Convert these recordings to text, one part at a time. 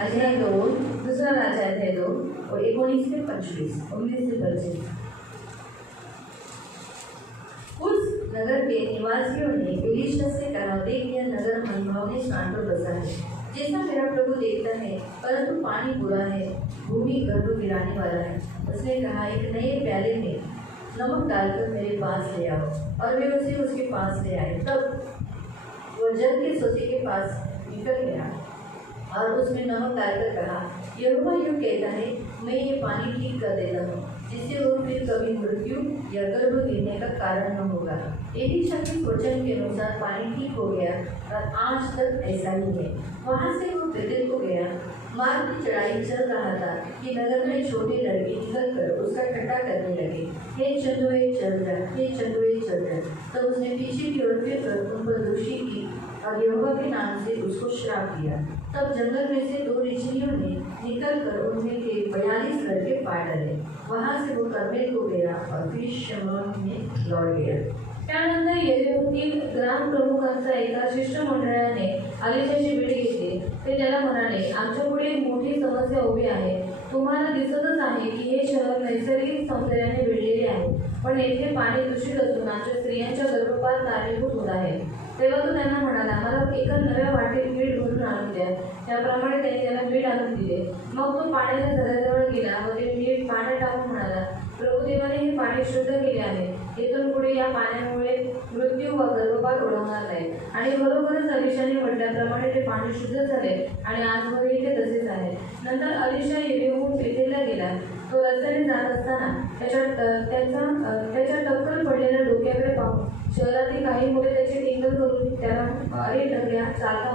अध्याय 2, दूसरा राजा अध्याय 2 और 19 से 25, 19 से 25। उस नगर के निवासियों ने एलीशा से कहा, देख यह नगर मनभावने स्थान पर बसा है, जैसा मेरा प्रभु देखता है, परंतु पानी बुरा है, भूमि गर्भ गिराने वाला है। उसने कहा, एक नए प्याले में नमक डालकर मेरे पास ले आओ। और वे उसे उसके पास ले आए। तब वह जल के सोते के पास निकल गया और उसमें नमक डालकर कहा, यहोवा यूँ कहता है, मैं ये पानी ठीक कर देता हूँ, जिससे वो फिर कभी मृत्यु या गर्भ गिरने का कारण न होगा। एलीशा के वचन के अनुसार पानी ठीक हो गया और आज तक ऐसा ही है। वहाँ से वो बेतेल को गया। मार्ग की चढ़ाई चल रहा था कि नगर में छोटे लड़के निकल कर उसका ठट्टा करने लगे, हे चंदुए चल जा, हे चंदुए चल जा। तब उसने पीछे की ओर फिर कर उन पर दोषी की और यहोवा के नाम से उसको श्राप दिया। तब जंगल में से 2 ऋषियों ने निकल कर उनमें के 42 लड़के पार डाले। वहाँ से वो कर्मेल को गया और फिर शमोन में लौट गया। त्यानंतर यहोवातील ग्राम प्रमुखांचा एका शिष्टमंडळाने एलीशाची भेट घेतली। ते त्याला म्हणाले, आमच्यापुढे एक मोठी समस्या उभी आहे। तुम्हाला दिसतच आहे की हे शहर नैसर्गिक सौंदर्याने वेढलेले आहे, पण येथे पाणी दूषित असून आमच्या स्त्रियांच्या गर्भपात कारणीभूत होत आहे। तेव्हा तो त्यांना म्हणाला, मला एका नव्या वाटेत मीठ भरून आणून द्या। त्याप्रमाणे त्यांनी त्याला मीठ आणून दिले। मग तो पाण्याच्या झऱ्याजवळ गेला व ते मीठ पाण्यात टाकून म्हणाला, प्रभुदेवाने हे पाणी शुद्ध केले आहे। इथून पुढे या पाण्यामुळे मृत्यू व गर्भपात ओढवणार नाही। आणि बरोबरच एलीशाने म्हटल्याप्रमाणे ते पाणी शुद्ध झाले आणि आजवरही ते तसेच आहे। नंतर एलीशा यरीहोहून बेतेलला गेला। तो रस्त्याने जात असताना त्याच्या टक्कल पडलेल्या डोक्याकडे पाहून शहरातील काही मुले त्याची टिंगल करून त्याला अरे टकल्या चालता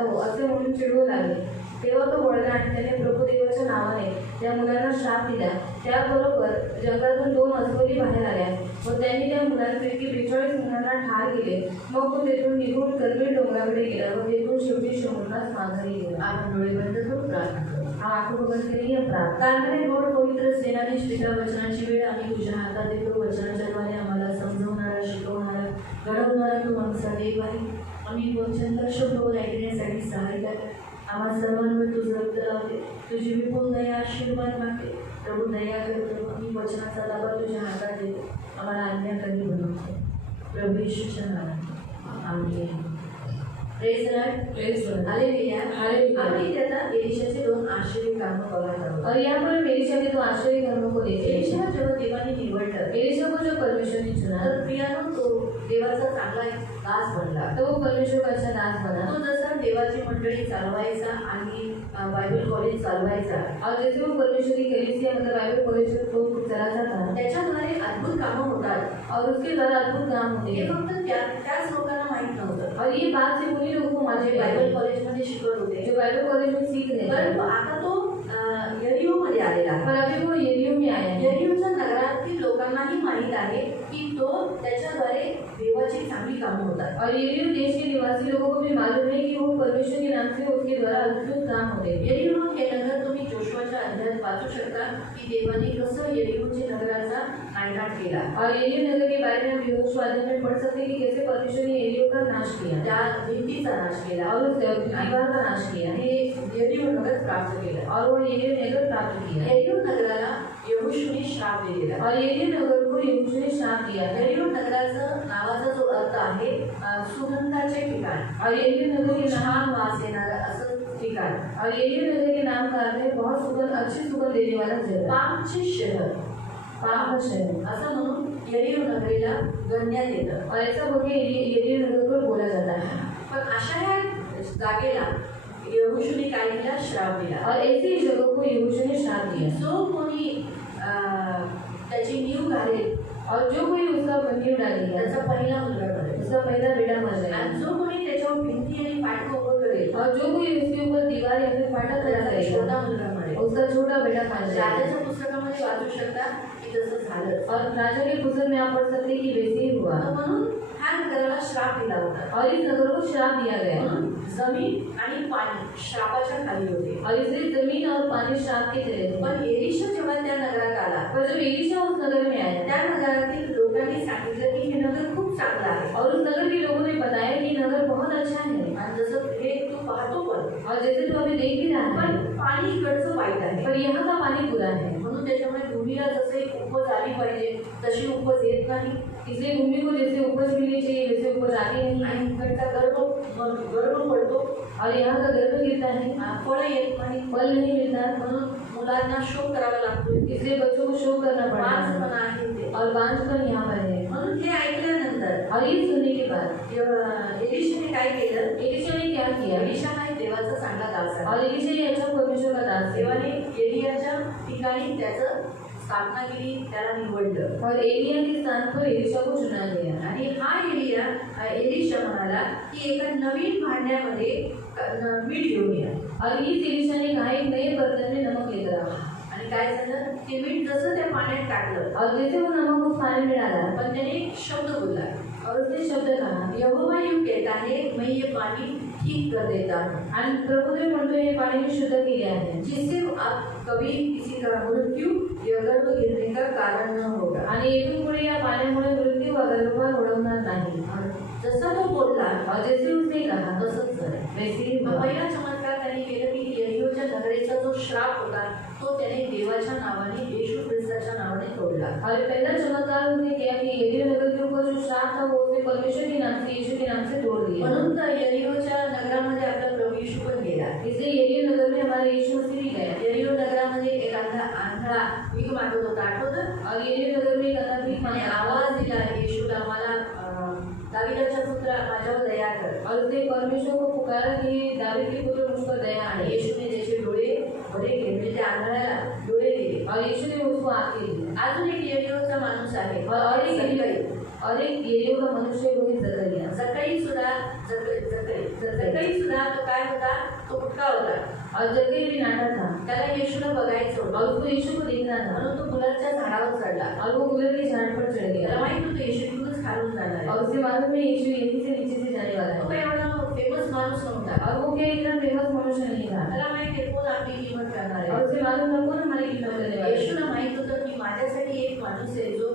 हो असे म्हणून चिडवू लागले। तेव्हा तो वळला आणि त्याने प्रभुदेवाच्या नावाने त्या मुलांना श्राप दिला। त्याबरोबर जंगलातून 2 अस्वली बाहेर आल्या व त्यांनी त्या मुलांपैकी 42 मुलांना ठार केले। मग तो तेथून निघून कर्मेल डोंगराकडे गेला व तेथून शेवटी शमूनास माघारी गेला। आपण डोळे बंद करून प्रार्थना करू। आंखों को बंद करिए प्रार्थना। तारणारे गोड पवित्र सेनाने श्रीका वचनाची वेळ आम्ही तुझ्या हातात देतो। वचनाच्या द्वारे आम्हाला समजवणारा, शिकवणारा, घडवणारा तू आमचा देव आहे। आम्ही वचन शब्द ऐकण्यासाठी सहाय्य कर। आम्हा सर्वांवर तुझं रक्त लावते, तुझी विपुल दया आशीर्वाद मागते। प्रभू दया करतो, आम्ही वचनाचा लाभा तुझ्या हातात देतो। आम्हाला आज्ञाकारी बनवतो, प्रभू येशूच्या नावाने amen. Praise Lord, hallelujah, hallelujah. आम्ही त्याला एलीशाचे 2 आश्चर्य कामं बघत आहोत। और यहाँ पर हम एलीशा के 2 आश्चर्य कर्मों को देखें। एलीशा जेव्हा देवाने निवडलं, एलीशा को जो परमेश्वर ने चुना, तर प्रियानो तो देवाचा चांगला एक दास बनला। तो वो परमेश्वर का अच्छा दास बना। तो जसा देवाची मंडळी चालवायचा आणि बायबल कॉलेज चालवायचा, और जैसे वो परमेश्वर की कलीसिया मतलब बाइबल कॉलेज को चलाता था, त्याच्याद्वारे अद्भुत कामं होतात और उसके द्वारा अद्भुत काम होते हे हैं। फक्त त्याच लोकांना माहित नव्हतं। और ये बात सिर्फ उन्हीं लोगों को माझे मालूम बायबल है कॉलेजमध्ये शिकवत होते, जो बाइबल कॉलेज में सीख रहे हैं। परंतु आता तो यरीहोमध्ये आलेला। पर अभी वो यरीहो में आया है। यरीहोच्या नगरातील लोकांनाही माहित आहे की तो त्याच्याद्वारे देवाची चांगली कामं होतात। और यरीहो देश के निवासी लोगों को भी मालूम है कि वो परमेश्वर के नाम से उसके द्वारा अद्भुत काम होते हैं। यरीहो हे नगर तुम्ही जोशुआच्या अध्यायात वाचू शकता की देवाने कसं यरीहोच्या नगराचा नायनाट केला। और यरीहो नगर के बारे में हम यहोशू अध्याय में पढ़ सकते हैं कि कैसे परमेश्वर ने यरीहो का नाश किया, त्या भिंतीचा नाश केला और उस दीवार का नाश किया हे यरीहो नगर प्राप्त केलं। और वो यरीहो नगर प्राप्त किया। यरीहो नगराला यहोशूने श्राप दिलेला। और यरीहो नगर को यहोशू ने श्राप दिया। यरीहो नगराचं नावाचा जो अर्थ आहे सुगंधाचे ठिकाण, और यरीहो नगर के छान वास येणारं असं ठिकाण। और यरीहो नगर के नाम का अर्थ है बहुत सुगंध, अच्छी सुगंध देने वाला जगह, पामचे शहर, पाप का शहर, असं म्हणून यरीहो नगरीला गणण्यात येतं। और ऐसा बोल के यरीहो नगर को बोला जाता है। पण अशा ह्या जागेला यहोशूने काय दिला? श्राप दिला। और ऐसी जगह को यहोशू ने श्राप दिया। जो कोणी त्याची नीव घालेल और जो कोई उसका नींव डालेगा त्याचा पहिला मुलगा करेल, उसका पहला बेटा मर जाएगा। आणि जो कोणी त्याच्यावर भिंती आणि पाठं उभं करेल, और जो कोई उसके ऊपर दीवार या फिर फाटक खड़ा त्याचा करेगा छोटा मुलगा मरेल। उसका छोटा बेटा मर जाएगा। राजाच्या पुस्तकामध्ये वाचू शकता की तसं झालं। और राजा के पुस्तक में आप पढ़ सकते हैं कि वैसे ही हुआ। म्हणून ह्या नगराला श्राप दिला होता। और इस नगर को श्राप दिया गया। म्हणून जमीन आणि पाणी श्रापाच्या खाली होते। और इसलिए जमीन और पानी श्राप के चले थे। पण एलीशा जेव्हा त्या नगरात आला, पर जब एलीशा उस नगर में आया, त्या नगरातील लोकांनी सांगितलं की हे नगर खूप चांगलं आहे। और उस नगर के लोगों ने बताया कि नगर बहुत अच्छा है। आणि जसं हे तू पाहतो पण और जैसे तो अभी देख ही रहा है, पण पाणी इकडचं वाईट आहे. पर यहाँ का पानी बुरा है, म्हणून त्याच्यामुळे भूमीला जसे उपज आली पाहिजे तशी उपज येत नाही इसलिए भूमि को जैसे उपज मिलनी चाहिए वैसे उपज आती नहीं है, आणि इकडचा गर्भ पडतो, और यहाँ का गर्भ गिरता है, फळं येत नाही. फल नहीं मिलता, म्हणून मुलांना शोक करावा लागतो. इसलिए बच्चों को शोक करना पड़ता है, बांझपणा आहे ते. और बांझपन यहाँ पर है। म्हणून हे ऐकल्यानंतर और ये सुनने के बाद एलिशाने काय केलं? एलिशा ने क्या किया? एलिशा हा देवाचा चांगला दास आहे. और एलिशा ये अच्छा परमेश्वर का दास है, देवाने एलियाच्या ठिकाणी त्याचं स्थापना केली, त्याला निवडलं. और एलिया के स्थान पर एलिशा को चुना गया। आणि हा एलिशा म्हणाला की एका नवीन भांड्यामध्ये मीठ घेऊन या. और इस एलिशा ने कहा एक नए बर्तन में नमक लेकर आओ, आणि काय झालं? ते मीठ जसं त्या पाण्यात टाकलं, और जैसे वो नमक उस पानी में डाला, पण त्याने एक शब्द बोलला, और उसने शब्द कहा, यहोवा यूं कहता है मैं ये पानी ठीक कर देता हूँ, आणि प्रभु ने म्हणतो हे पाणी मी शुद्ध केले आहे, जिससे आप कभी किसी का मृत्यू या गर्भ गिरने का कारण न होगा. आणि येथून पुढे या पाण्यामुळे मृत्यू व गर्भपात ओढवणार नाही. जसं तो बोलला और जैसे उसने कहा तसंच झालं. वैसे ही हुआ. पहिला चमत्कार त्याने केलं की यरीहोच्या नगरीचा जो श्राप होता तो त्याने देवाच्या नावाने, येशू ख्रिस्ताच्या नावाने तोडला. और पहला चमत्कार उसने किया कि यरीहो नगर के ऊपर जो श्राप था वो उसने परमेश्वर के नाम से, यीशु के नाम से तोड़ दिया. म्हणून तर यरीहोच्या नगरामध्ये आपला प्रभू येशू पण गेला. इसलिए यरीहो नगर में हमारे यीशु मसीह भी गया. यरीहो नगरामध्ये एक आंधळा भीक मागत होता, आठवतं? और यरीहो नगर में एक आदमी भीक आणि मांगता था. आवाज दिला येशूला, मला दाविदाचा पुत्र माझ्यावर दया कर. और उसने परमेश्वर को पुकारा कि दावीद के पुत्र मुझ पर दया आणि आए. येशूने त्याचे डोळे भरे केले, म्हणजे त्या आंधळ्याला डोळे दिले. और यीशु ने उसको आंखें दी. अजून एक यरीहोचा माणूस आहे, और जक्कई. एक यरीहो का मनुष्य वो ही जकरिया. जक्कई सुद्धा तो काय होता? तो कुठला होता? और जक्कई भी नाटा था, त्याला येशूला बघायचं होतं. और उसको यीशु को देखना था, म्हणून तो गुलाबच्या झाडावर चढला. और वो गुलर के झाड़ पर चढ़ त्याला गया. माहित होतं येशू तिथूनच खालून जाणार आहे. और उसे मालूम है यीशु यहीं से नीचे से जाने वाला तो है. काही एवढा फेमस माणूस नव्हता. और वो क्या इतना फेमस मनुष्य नहीं था. त्याला माहिती आहे कोण आपली किंमत करणार और आहे. उसे मालूम था कौन हमारी कीमत करने वाला है. येशूला माहित होतं की माझ्यासाठी एक माणूस आहे जो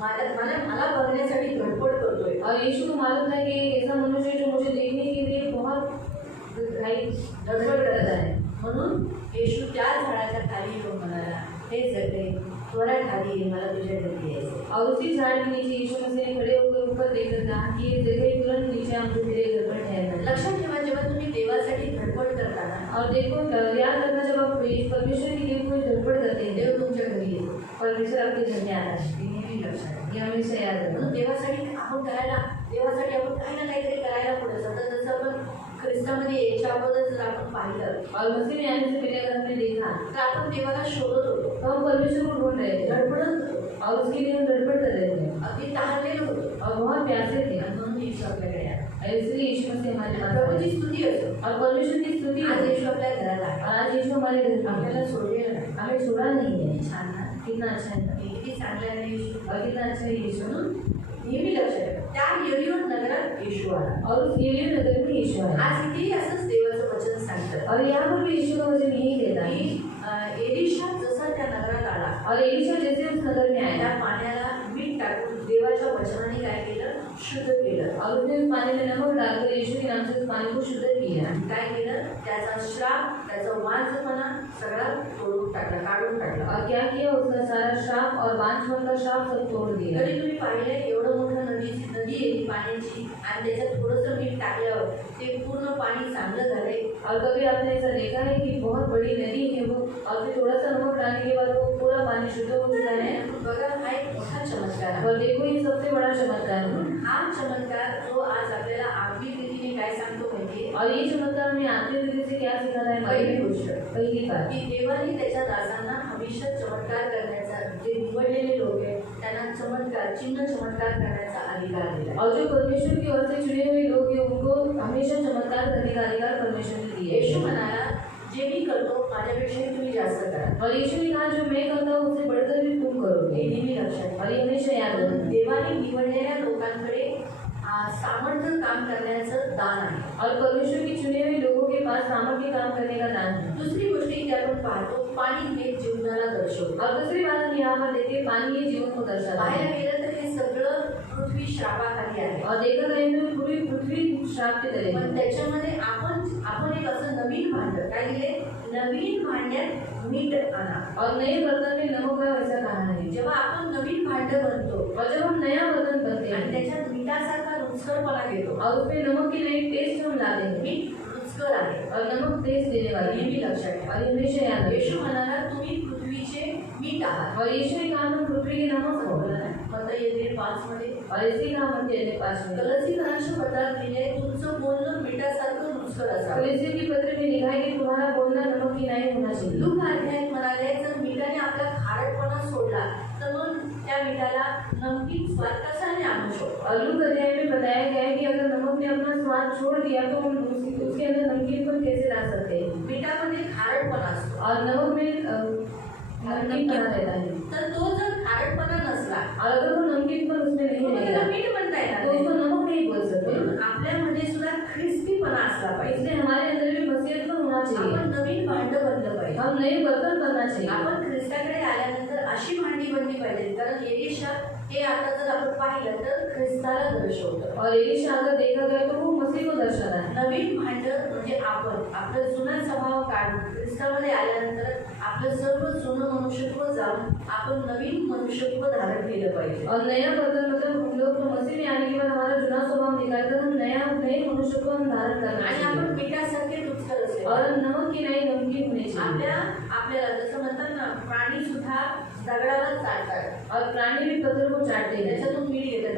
मला बघण्यासाठी धडपड करतोय. और यीशु को मालूम था कि एक ऐसा मनुष्य है जो मुझे देखने के लिए बहुत धडपड करत आहे. म्हणून येशू त्या झाडाच्या खाली येऊन म्हणाला, हे जक्कई त्वरा खाली ये, मला तुझ्या घरी यायचं. और उसी झाड़ के नीचे यीशु मसीह ने खड़े होकर ऊपर देखकर कहा कि ये जगह तुरंत नीचे हमको तेरे घर पर ठहरना. लक्षात ठेवा, जेव्हा तुम्ही देवासाठी धडपड करता ना, और देखो याद रखना जब आप परमेश्वर के लिए कोई धड़पड़ करते हैं, देव तुमच्या घरी येतो. परमेश्वर आपके घर में आता है. हे नेहमी लक्षात ठेवा. ये हमेशा याद रखना. म्हणून देवासाठी आपण काही ना काहीतरी करायला पुढे जातो. जसं आपण ख्रिस्तामध्ये यायच्या अगोदर जर आपण पाहिलं और मसीह में आने से पहले अगर हमने देखा तर आपण देवाला शोधत होतो, तो हम परमेश्वर को ढूंढ रहे थे, धडपडत होतो, और उसके लिए हम धड़पड़ कर रहे थे, अगदी तहारलेलो होतो. और बहुत प्यासे थे. आणि म्हणून येशू आपल्याकडे आला. इसलिए यीशु मसीह हमारे पास प्रभूची आया. स्तुती असो. और परमेश्वर की स्तुति आज हो. येशू आपल्या घरात आहे. और आज यीशु हमारे घर में आपल्याला है. सोडलेलं नाही. हमें छोड़ा नहीं है. छान ना? कितना अच्छा है ना? किती चांगला आहे येशू. और कितना अच्छा है यीशु. म्हणून नेहमी लक्षात ठेवा, त्या यरीहो नगरात येशू आला. और उस यरीहो नगर में यीशु आया. आज इथेही असंच देवाचं वचन सांगतं और यहाँ पर भी यीशु का वचन यही कहता है की एलिशा जसा त्या नगरात आला, और एलिशा जैसे उस नगर में त्या आया पाण्याला मीठ टाकून देवाच्या वचनाने काय केलं? शुद्ध केलं. और उसने उस पानी में नमक डालकर यीशु के नाम से उस पानी को शुद्ध किया. काय केलं? त्याचा श्राप, त्याचा वांझपणा सगळा तोडून टाकला, काढून टाकला. और क्या किया? उसका सारा श्राप और बांझपन का श्राप सब तोड़ दिया. तरी तुम्ही पाहिलंय एवढं मोठं नदी आहे पाण्याची, आणि त्याच्यात थोडंसं मीठ टाकल्यावर ते पूर्ण पाणी चांगलं झालंय. और कभी आपने ऐसा देखा है कि बहुत बड़ी नदी है वो, और फिर थोड़ा सा नमक डालने के बाद वो पूरा पानी शुद्ध हो चुका है. बघा, हा एक मोठा चमत्कार आहे. और देखो ये सबसे बड़ा चमत्कार है. हा चमत्कार जो आज आपल्याला आगदी रीतीने काय सांगतो माहितीये? और ये चमत्कार हमें आखिरी विधि से क्या सिखाता है? पहिली गोष्ट पहली बात की देवाने त्याच्या दासांना हमेशा चमत्कार करण्याचा, जे निवडलेले लोक आहेत त्यांना चमत्कार, चिन्ह चमत्कार करण्याचा अधिकार दिला. और जो परमेश्वर की ओर से चुने हुए लोग हैं उनको हमेशा चमत्कार करने का अधिकार परमेश्वर ने दिया येशू है. म्हणाला, जे मी करतो माझ्यापेक्षा तुम्ही जास्त करा. और यीशु ने कहा जो मैं करता हूँ उससे बढ़कर भी तुम हे करोगे. नेहमी लक्षात ठेवा. और ये हमेशा याद रखना. देवाने निवडलेल्या लोकांकडे सामर्थ्य काम करण्याचं दान आहे. और परमेश्वर की चुने हुए लोगों के पास सामर्थ्य काम करने का दान है. दुसरी गोष्ट की आपण पाहतो, पाणी हे जीवनाला दर्शवतो. और दूसरी बात हम यहाँ पर देखते हैं, पानी ये जीवन को दर्शाता पाहायला है. गेलं तर हे सगळं पृथ्वी श्रापाखाली आहे. और देखा करेंगे तो पूरी पृथ्वी श्राप के तले पण है। त्याच्यामध्ये आपण एक असं नवीन भांड काय दिले, नवीन भांड्यात मीठ आणा. और नए बर्तन में नमक का वैसा कहा है। जेव्हा आपण नवीन भांड बनतो और जब हम नया बर्तन बनते आणि हैं त्याच्यात मिठासारखा रुचकरपणा घेतो, और उसमें नमक की नई टेस्ट हम लाते हैं मीठ रुचकर आहे, और नमक टेस्ट देने वाली है। नेहमी लक्षात ठेवा. और ये हमेशा याद रखें। येशू म्हणाला तुम्ही पृथ्वीचे मीठ आहात. और यीशु ने कहा हम पृथ्वी के नमक हो। मत्तई 5 मध्ये. और इसी का हम तेरे पास में कलसीकरांच्या पत्रात लिहिले, तुमचं बोलणं मिठासारखं रुचकर असावं. कलीसिया की पत्र में लिखा है कि तुम्हारा बोलना नमक की नहीं होना चाहिए। लूक अध्यायात म्हणाले, जर मिठाने आपला खारटपणा सोडला तर मग त्या मिठाला नमकीन स्वाद कसा नाही आणू शकतो. और लूक अध्याय में बताया गया है कि अगर नमक ने अपना स्वाद छोड़ दिया तो हम उसके अंदर नमकीनपन कैसे ला सकते हैं। मिठामध्ये खारटपणा असतो और नमक में नमकीनपना रहता है। तर तो जर खारटपणा नसला और अगर वो नमकीनपन उसमें नहीं तर त्याला रहेगा मीठ म्हणता येणार तो नाही. उसको नमक नहीं बोल सकते। म्हणून आपल्यामध्ये सुद्धा क्रिस्पीपणा असला पाहिजे. इसलिए हमारे अंदर भी मसीहत पण होना चाहिए। आपण नवीन भांड बनलं पाहिजे. हम नए बर्तन बनना चाहिए। आपण ख्रिस्ताकडे आल्यानंतर अशी भांडी बनली पाहिजे, कारण एलिशा हे आता जर आपण पाहिलं तर ख्रिस्ताला दर्शवतं. और एलिशा अगर देखा जाए तो वो मसीह को दर्शाता है। नवीन भांड म्हणजे आपण आपलं जुना स्वभाव काढून ख्रिस्तामध्ये आल्यानंतर आपलं सर्व जुनं मनुष्यत्व जाऊन आपण नवीन मनुष्यत्व धारण केलं पाहिजे. और नया बर्तन मतलब हम लोग तो मसीह में आने के बाद हमारा जुना स्वभाव निकालकर हम नए मनुष्य को हम धारण करना आणि चाहिए। आपण मिठासारखे रुचकर असेल. और नमक की नई नमकीन होनी चाहिए। आपल्याला जसं म्हणतात ना, प्राणी सुद्धा दगडाला चाटतात और प्राणी भी पत्थर को चाटते हैं। त्याच्यातून मीठ घेतात.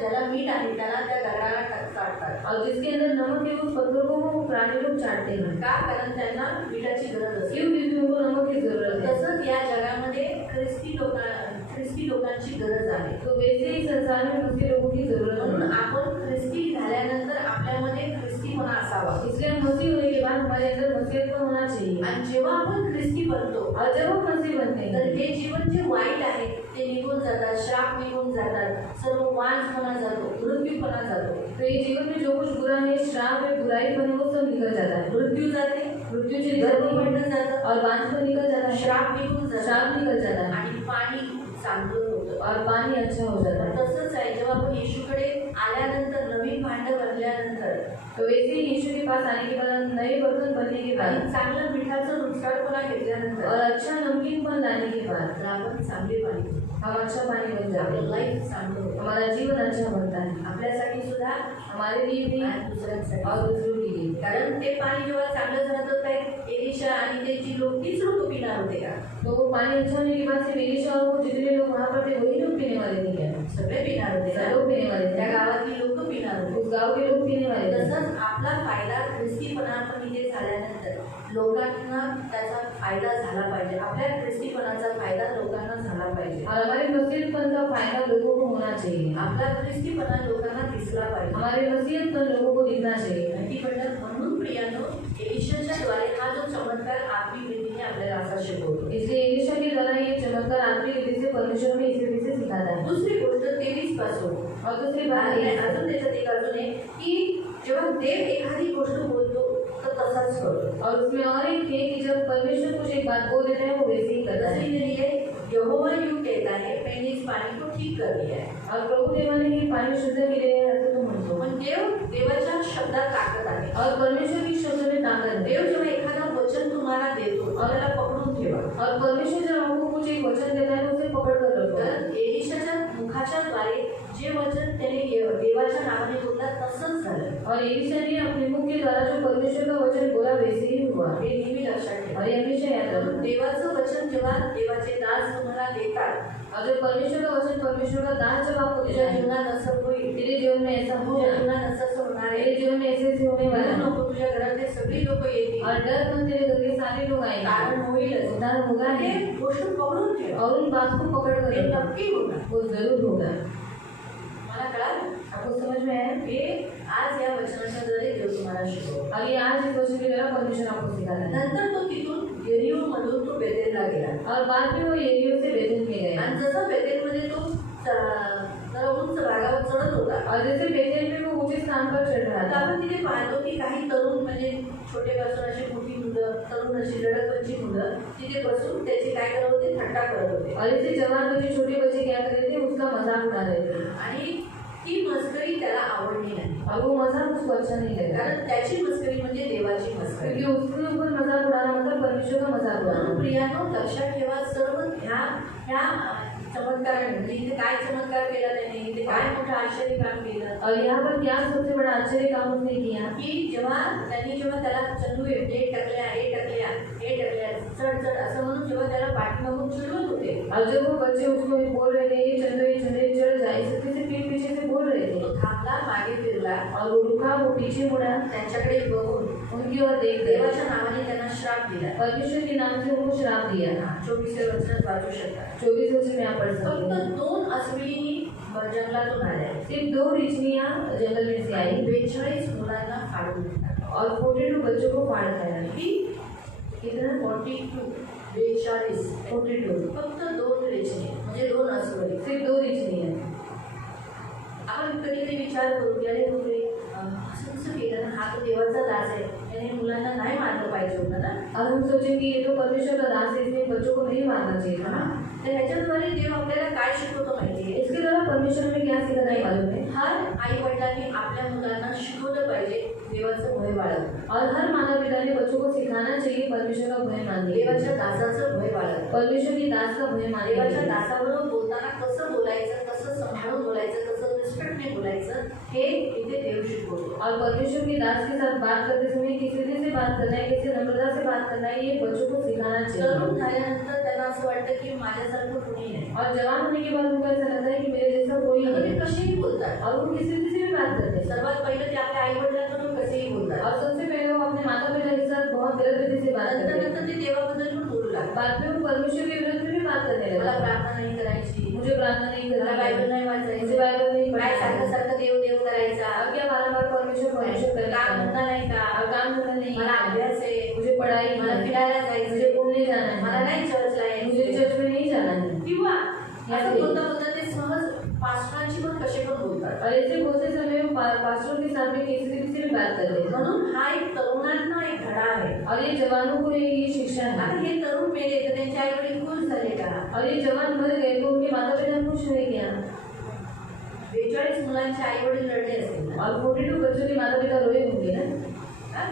ज्याला मीठ आहे त्याला त्या दगडाला चाटतात. और जिसके अंदर नमक है उस पत्थर को वो प्राणी लोग चाटते हैं। का? कारण त्यांना मिठाची गरज असते. क्यों? क्योंकि उनको नमक की जरूरत है। तसंच या जगामध्ये ख्रिस्ती लोकांची गरज आहे. तो वैसे ही संसार में मसीह लोगों की जरूरत म्हणून है। आपण ख्रिस्ती झाल्यानंतर आपल्यामध्ये ख्रिस्तीपणा असावा. इसलिए हम मसीह होने के बाद हमारे अंदर मसीहत का होना चाहिए। आणि जेव्हा आपण ख्रिस्ती बनतो और जब हम मसीह बनते तर हैं हे जीवन जे वाईट आहे ते निघून जातात, श्राप निघून जातात, सर्व वांझपणा जातो, मृत्यूपणा जातो. तो ये जीवन में जो कुछ बुरा है, श्राप है, बुराई बने वो सब निकल जाता है। मृत्यू जाते, मृत्यू चली गर्भ जाती है बंधन जातं, और बांझपन निकल जाता है, श्राप निघून जातात श्राप निकल जाता है आणि पाणी चांगलं होतं. और पानी अच्छा हो जाता है। तसंच आहे, जेव्हा आपण येशूकडे आल्यानंतर नवीन भांड बनल्यानंतर तो वैसे ही यीशु के पास आने के बाद, नए बर्तन बनने के बाद आणि चांगलं मिठाचं रुचकारपणा और घेतल्यानंतर अच्छा नमकीनपन लाने के बाद तर आपण चांगले पाणी पितो. हम अच्छा पानी बन जाते आपलं हैं। लाईफ चांगलं होतं. हमारा जीवन अच्छा बनता है, आपल्यासाठी सुद्धा हमारे लिए भी आणि दुसऱ्यांसाठी. और दूसरों के लिए। कारण ते पाणी जेव्हा चांगलं झालं तर काय एलिशा आणि त्याची लोक तीच लोक पिणार होते का? तो वो पानी अच्छा होने के बाद सिर्फ एलिशा और वो जितने लोग वहाँ पर थे वही लोग पीने वाले थे क्या? सगळे पिणार होते सब ना? लोग पीने वाले त्या थे। गावातली लोक पिणार होते. उस गांव के लोग पीने वाले थे। तसंच आपला फायदा ख्रिस्तीपणा आपण इथे झाल्यानंतर लोकांना त्याचा फायदा झाला पाहिजे. आपल्या ख्रिस्तीपणाचा फायदा लोकांना झाला पाहिजे. और हमारे मसीहतपन का फायदा लोगों को होना चाहिए। आपला ख्रिस्तीपणा लोकांना दिसला पाहिजे. हमारे मसीहतपन लोगों को दिखना चाहिए। नक्की पडलं. म्हणून प्रियानो, एलिशाच्या द्वारे हा जो चमत्कार आत्मिक रीतीने आपल्याला असा शिकवतो. इसलिए एलिशा के द्वारा ये चमत्कार आत्मिक रीति से परमेश्वर में इसी रीति से सिखाता है। दुसरी गोष्ट 23 पासून और दूसरी बात ये है अजून त्याच्यात एक अजून आहे की जेव्हा देव एखादी गोष्ट बोलतो तर तसाच करतो. और उसमें और एक है कि जब परमेश्वर कुछ एक बात बोल देता है वो वैसे ही करता जसं है। इथे लिहिलंय, यहोवा यूं कहता है, मैंने इस पाणी को ठीक कर दिया है. और प्रभु देवाने हे पाणी शुद्ध केले आहे असं तो म्हणतो। पण देवाच्या शब्दात ताकद आहे. और परमेश्वर की शब्द में ताकत है। देव जेव्हा एखादं वचन तुम्हाला देतो त्याला पकडून ठेवा. और परमेश्वर जब आपको कुछ एक वचन देता है तो उसे पकड़ कर रखो। तर एलिशाच्या मुखाच्या द्वारे जे वचन त्याने देवाच्या नावाने बोलला तसंच झालं. और एलिशा ने अपने मुख के द्वारा जो परमेश्वर का वचन बोला वैसे ही हुआ। हे नेहमी लक्षात ठेवा. और ये हमेशा याद रखो। देवाचं वचन जेव्हा देवाचे दास तुम्हाला देतात, और जब परमेश्वर का वचन परमेश्वर का दास जब आपको देता तुझ्या है, जीवनात असं होईल, तेरे जीवन में ऐसा तुझ्या होगा, जीवनात असं होणार तेरे आहे. जीवन में ऐसे ऐसे होने वाला है। नको तुझ्या घरातले सगळी लोक येतील. और डर मन तेरे घर के सारे लोग आएंगे। कारण होईलच. उद्धार होगा हे ही। गोष्ट पकडून ठेवा. और उन बात को पकड़ कर हे रखो। नक्की होणार. वो जरूर होगा। मला कळालं? आपको समझ में आया? हे आज या वचनाच्या द्वारे देव तुम्हाला शिकवतो. और ये आज इस वचन के द्वारा परमेश्वर आपको सिखाता है। नंतर तो तिथून येरियो मधून तो बेतेलला गेला. और बाद में वो यरीहो से बेथेल में गया। आणि जसं बेतेलमध्ये तो जरा उंच भागावर चढत होता. और जैसे बेथेल में वो ऊंचे स्थान पर चढ़ रहा आता था, आपण तिथे पाहतो की काही तरुण म्हणजे छोटेपासून अशी मोठी मुलं, तरुण अशी लढतपंची मुलं तिथे बसून त्याची काय करत होते, थट्टा करत होते. और ऐसे जवान बच्चे छोटे बच्चे क्या कर रहे थे, उसका मजाक उड़ा रहे थे. आणि ती मस्करी त्याला आवडली नाही. और वो मजाक उसको अच्छा नहीं लगा, कारण त्याची मस्करी म्हणजे देवाची मस्करी. क्योंकि उसके ऊपर मजाक उड़ाना मतलब परमेश्वर का मजाक उड़ाना. प्रियानो, लक्षात ठेवा, सर्व ह्या ह्या चमत्काराने म्हणजे इथे काय चमत्कार केला त्याने, इथे काय मोठं आश्चर्य काम केलं. और यहाँ पर क्या सबसे बड़ा आश्चर्य काम उसने किया की जेव्हा त्याला चंदू हे टकल्या चढ चढ असं म्हणून जेव्हा त्याला पाठीमागून चिडवत होते, और जब वो बच्चे उसको बोल रहे थे ये चंद्र चढ़ जाए, इससे पीठ पीछे से बोल रहे थे, तो थांबला, मागे फिरला, और वो रुका, वो पीछे मुड़ा, त्यांच्याकडे बघून उनकी ओर देख देवाच्या नावाने त्यांना श्राप दिला. परमेश्वर के नाम से उनको श्राप दिया. 24 वचनात वाचू शकता. 24 वचन में आप पढ़ सकते फक्त हैं. 2 अस्विनी जंगलातून आल्या सिर्फ 2 रिचनियाँ जंगल में से आई 42 मुलांना फाडून दिला. और 42 बच्चों को फाड़ खाया. कितना 42 फक्त 2 रेचने म्हणजे 2 अस्वरी. सिर्फ 2 रिचनियाँ. आपण कधी कधी विचार करू की अरे बापरे, असं कसं केलं ना, हा तो देवाचा दास आहे, त्याने मुलांना नाही मारलं पाहिजे होतं ना. और हम सोचेंगे ये तो परमेश्वर का दास है, इसलिए बच्चों को नहीं मारना चाहिए था. तर ह्याच्याद्वारे देव आपल्याला काय शिकवतो माहिती आहे. इसके द्वारा परमेश्वर में क्या सिखाना है मालूम है. हर आई वडिलांनी आपल्या मुलांना शिकवलं पाहिजे देवाचं भय बाळगणं. और हर माता पिता ने बच्चों को सिखाना चाहिए परमेश्वर का भय मानने. देवाच्या दासाचं भय बाळगणं. परमेश्वर की दास का भय मानने. देवाच्या दासाबरोबर बोलताना कसं बोलायचं, कसं सांभाळून बोलायचं, कसं रिस्पेक्टने बोलायचं, हे इथे देव शिकवतो. और परमेश्वर की दास के साथ बात करते समय किस तरीके से बात करना है, कैसे नम्रता से बात करना है, ये बच्चों को सिखाना चाहिए. तरुण झाल्यानंतर त्यांना असं वाटतं की माझ्यासारखं कोणी नाही. और जवान होने के बाद उनको ऐसा लगता है कि मेरे जैसा कोई आता नहीं. ते कसेही बोलतात. और वो किस तरीके से भी बात करते हैं. सर्वात पहिलं ते आपल्या आई वडिलांकडून कसेही बोलतात. और सबसे पहले वो अपने माता पिता के साथ बहुत गलत तरीके से बात करते हैं. नंतर ते देवाबद्दल पण बोलू लागतात. बाद में वो परमेश्वर के विरुद्ध में भी बात करने मला लगा. प्रार्थना नाही करायची, मुझे प्रार्थना नहीं मला करना बायबल है, नाही मुझे वाचायचं, बाइबल नहीं काय पढ़ना सारखं है. सारखं देव देव करायचा, अब क्या बार परमेश्वर करने काम धंदा नाही का, और काम करना नहीं मला है. अभ्यास आहे, मुझे पढ़ाई मला है, फिरायला मुझे जायचं, घूमने जाना मला है, नाही चर्चला मुझे यायचं. चर्च में नहीं जाना है. किंवा असं यायचं. बोलता बोलता ते सहज पास्टरांची पण कसे पण बोलतात. और ऐसे बोलते समय वो पास्टरों के साथ में किसी तरीके से भी बात करते हैं. म्हणून हा एक तरुणांना एक धडा आहे. और ये जवानों को ये शिक्षा आता है. हे तरुण मेले तर त्यांचे आई वडील खुश झाले का. और ये जवान मर गए तो उनके माता पिता खुश हुए क्या. 42 मुलांचे आई वडील रडले असतील ना. और 42 बच्चों के माता पिता रोए होंगे ना. हा?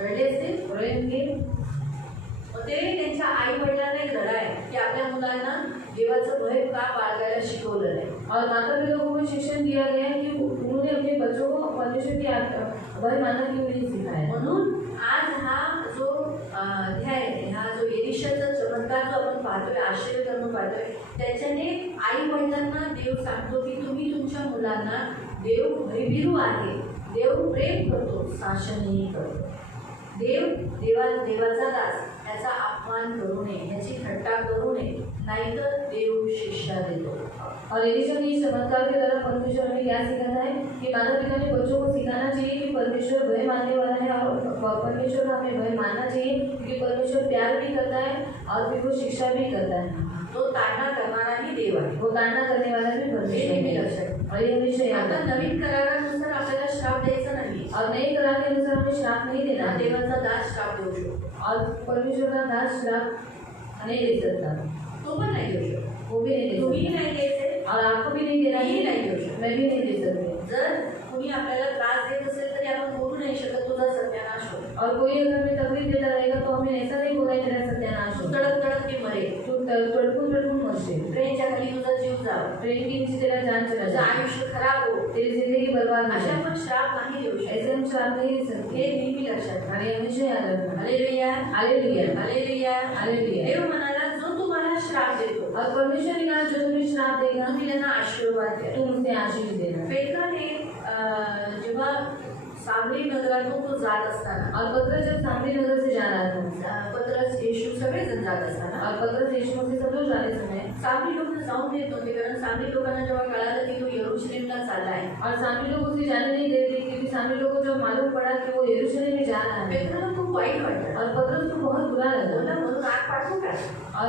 रडले असतील. रोए होंगे. मग ते त्यांच्या आई वडिलांना एक धडा आहे की आपल्या मुलांना देवाचं भय का बाळगायला शिकवलं नाही. और माता पिता को भी शिक्षण दिया गया है कि उन्होंने अपने बच्चों को परमेश्वर की भय मानना क्यों नहीं सिखाया. म्हणून आज हा जो अध्याय आहे, हा जो एलिशाचा चमत्कार जो आपण पाहतोय, आश्चर्य कर्म पाहतोय, त्याच्याने आई वडिलांना देव सांगतो की तुम्ही तुमच्या मुलांना देव भयभीरू आहे, देव प्रेम करतो, शासनही करतो. देवाचा दास याचा अपमान करू नये, याची थट्टा करू नये, नाहीतर देव शिक्षा देतो. और एलिशा ने इस चमत्कार के द्वारा परमेश्वर हमें क्या सिखाना है कि माता पिता ने बच्चों को सिखाना चाहिए कि परमेश्वर भय मानने वाला है और परमेश्वर का हमें भय मानना चाहिए क्योंकि परमेश्वर प्यार भी करता है और फिर वो शिक्षा भी करता है. तो तारणा करणाराही देव आहे. वो ताड़ना करने वाला भी परमेश्वर नेहमी है. लक्षात. और ये हमेशा याद आता रखना. नवीन करारानुसार आपल्याला श्राप द्यायचा नाही. और नए करार के अनुसार हमें श्राप नहीं देना है. देवाचा दास श्राप देऊ शकतो, और परमेश्वर का दास श्राप नहीं दे सकता. तो पण नाही देऊ शकतो. वो भी नहीं दे तुम्ही सकता. नाही द्यायचे, और आपको भी नहीं देना मीही है. नाही देऊ शकत. मैं भी नहीं दे सकती. जर कुणी आपल्याला त्रास देत असेल तरी आपण बोलू नाही शकत तुझा सत्यानाश होतो. और कोई अगर हमें तकलीफ देता रहेगा तो हमें ऐसा नहीं बोला तेरा सत्यानाश तू हो. तडक तडक की मरे, तू तड़पून तड़पून मरशील. ट्रेनच्या खाली तुझा जीव जावा, ट्रेन के नीचे तेरा जान चला तुझं जाए, आयुष्य खराब हो, तेरी जिंदगी बर्बाद हो अशा जाए. पण श्राप नाही देऊ शकत. ऐसे हम श्राप नहीं दे सकते. हे नेहमी लक्षात ठेवा. और ये हमेशा याद रखना. Hallelujah, hallelujah. Hallelujah, hallelujah. देव म्हणाला जो तुम्हाला श्राप देतो और परमेश्वर ने कहा जो तुम्हें श्राप देगा तुम्ही त्यांना आशीर्वाद द्या. तुम उसे आशीष देना. पेत्राने जेव्हा सामरी नगरातून तो जात असताना, और पतरस जब सामरी नगर से जा रहा था, पत्रस येशू सगळेजण जात असताना, और पतरस यीशु मसीह सब लोग जाते समय, सामरी लोक जाऊन देत नव्हते कारण सामरी लोकांना जेव्हा कळालं की तो यरूशलेमला चाललाय, और सामरी लोग उसे जाने नहीं देते क्योंकि सामरी लोगों को जब मालूम पड़ा कि वो यरूशलेम में जा रहा है, पेत्राला खूप वाईट वाटलं. और पतरस को बहुत बुरा लगा. बोला म्हणून आग पाठवू का. और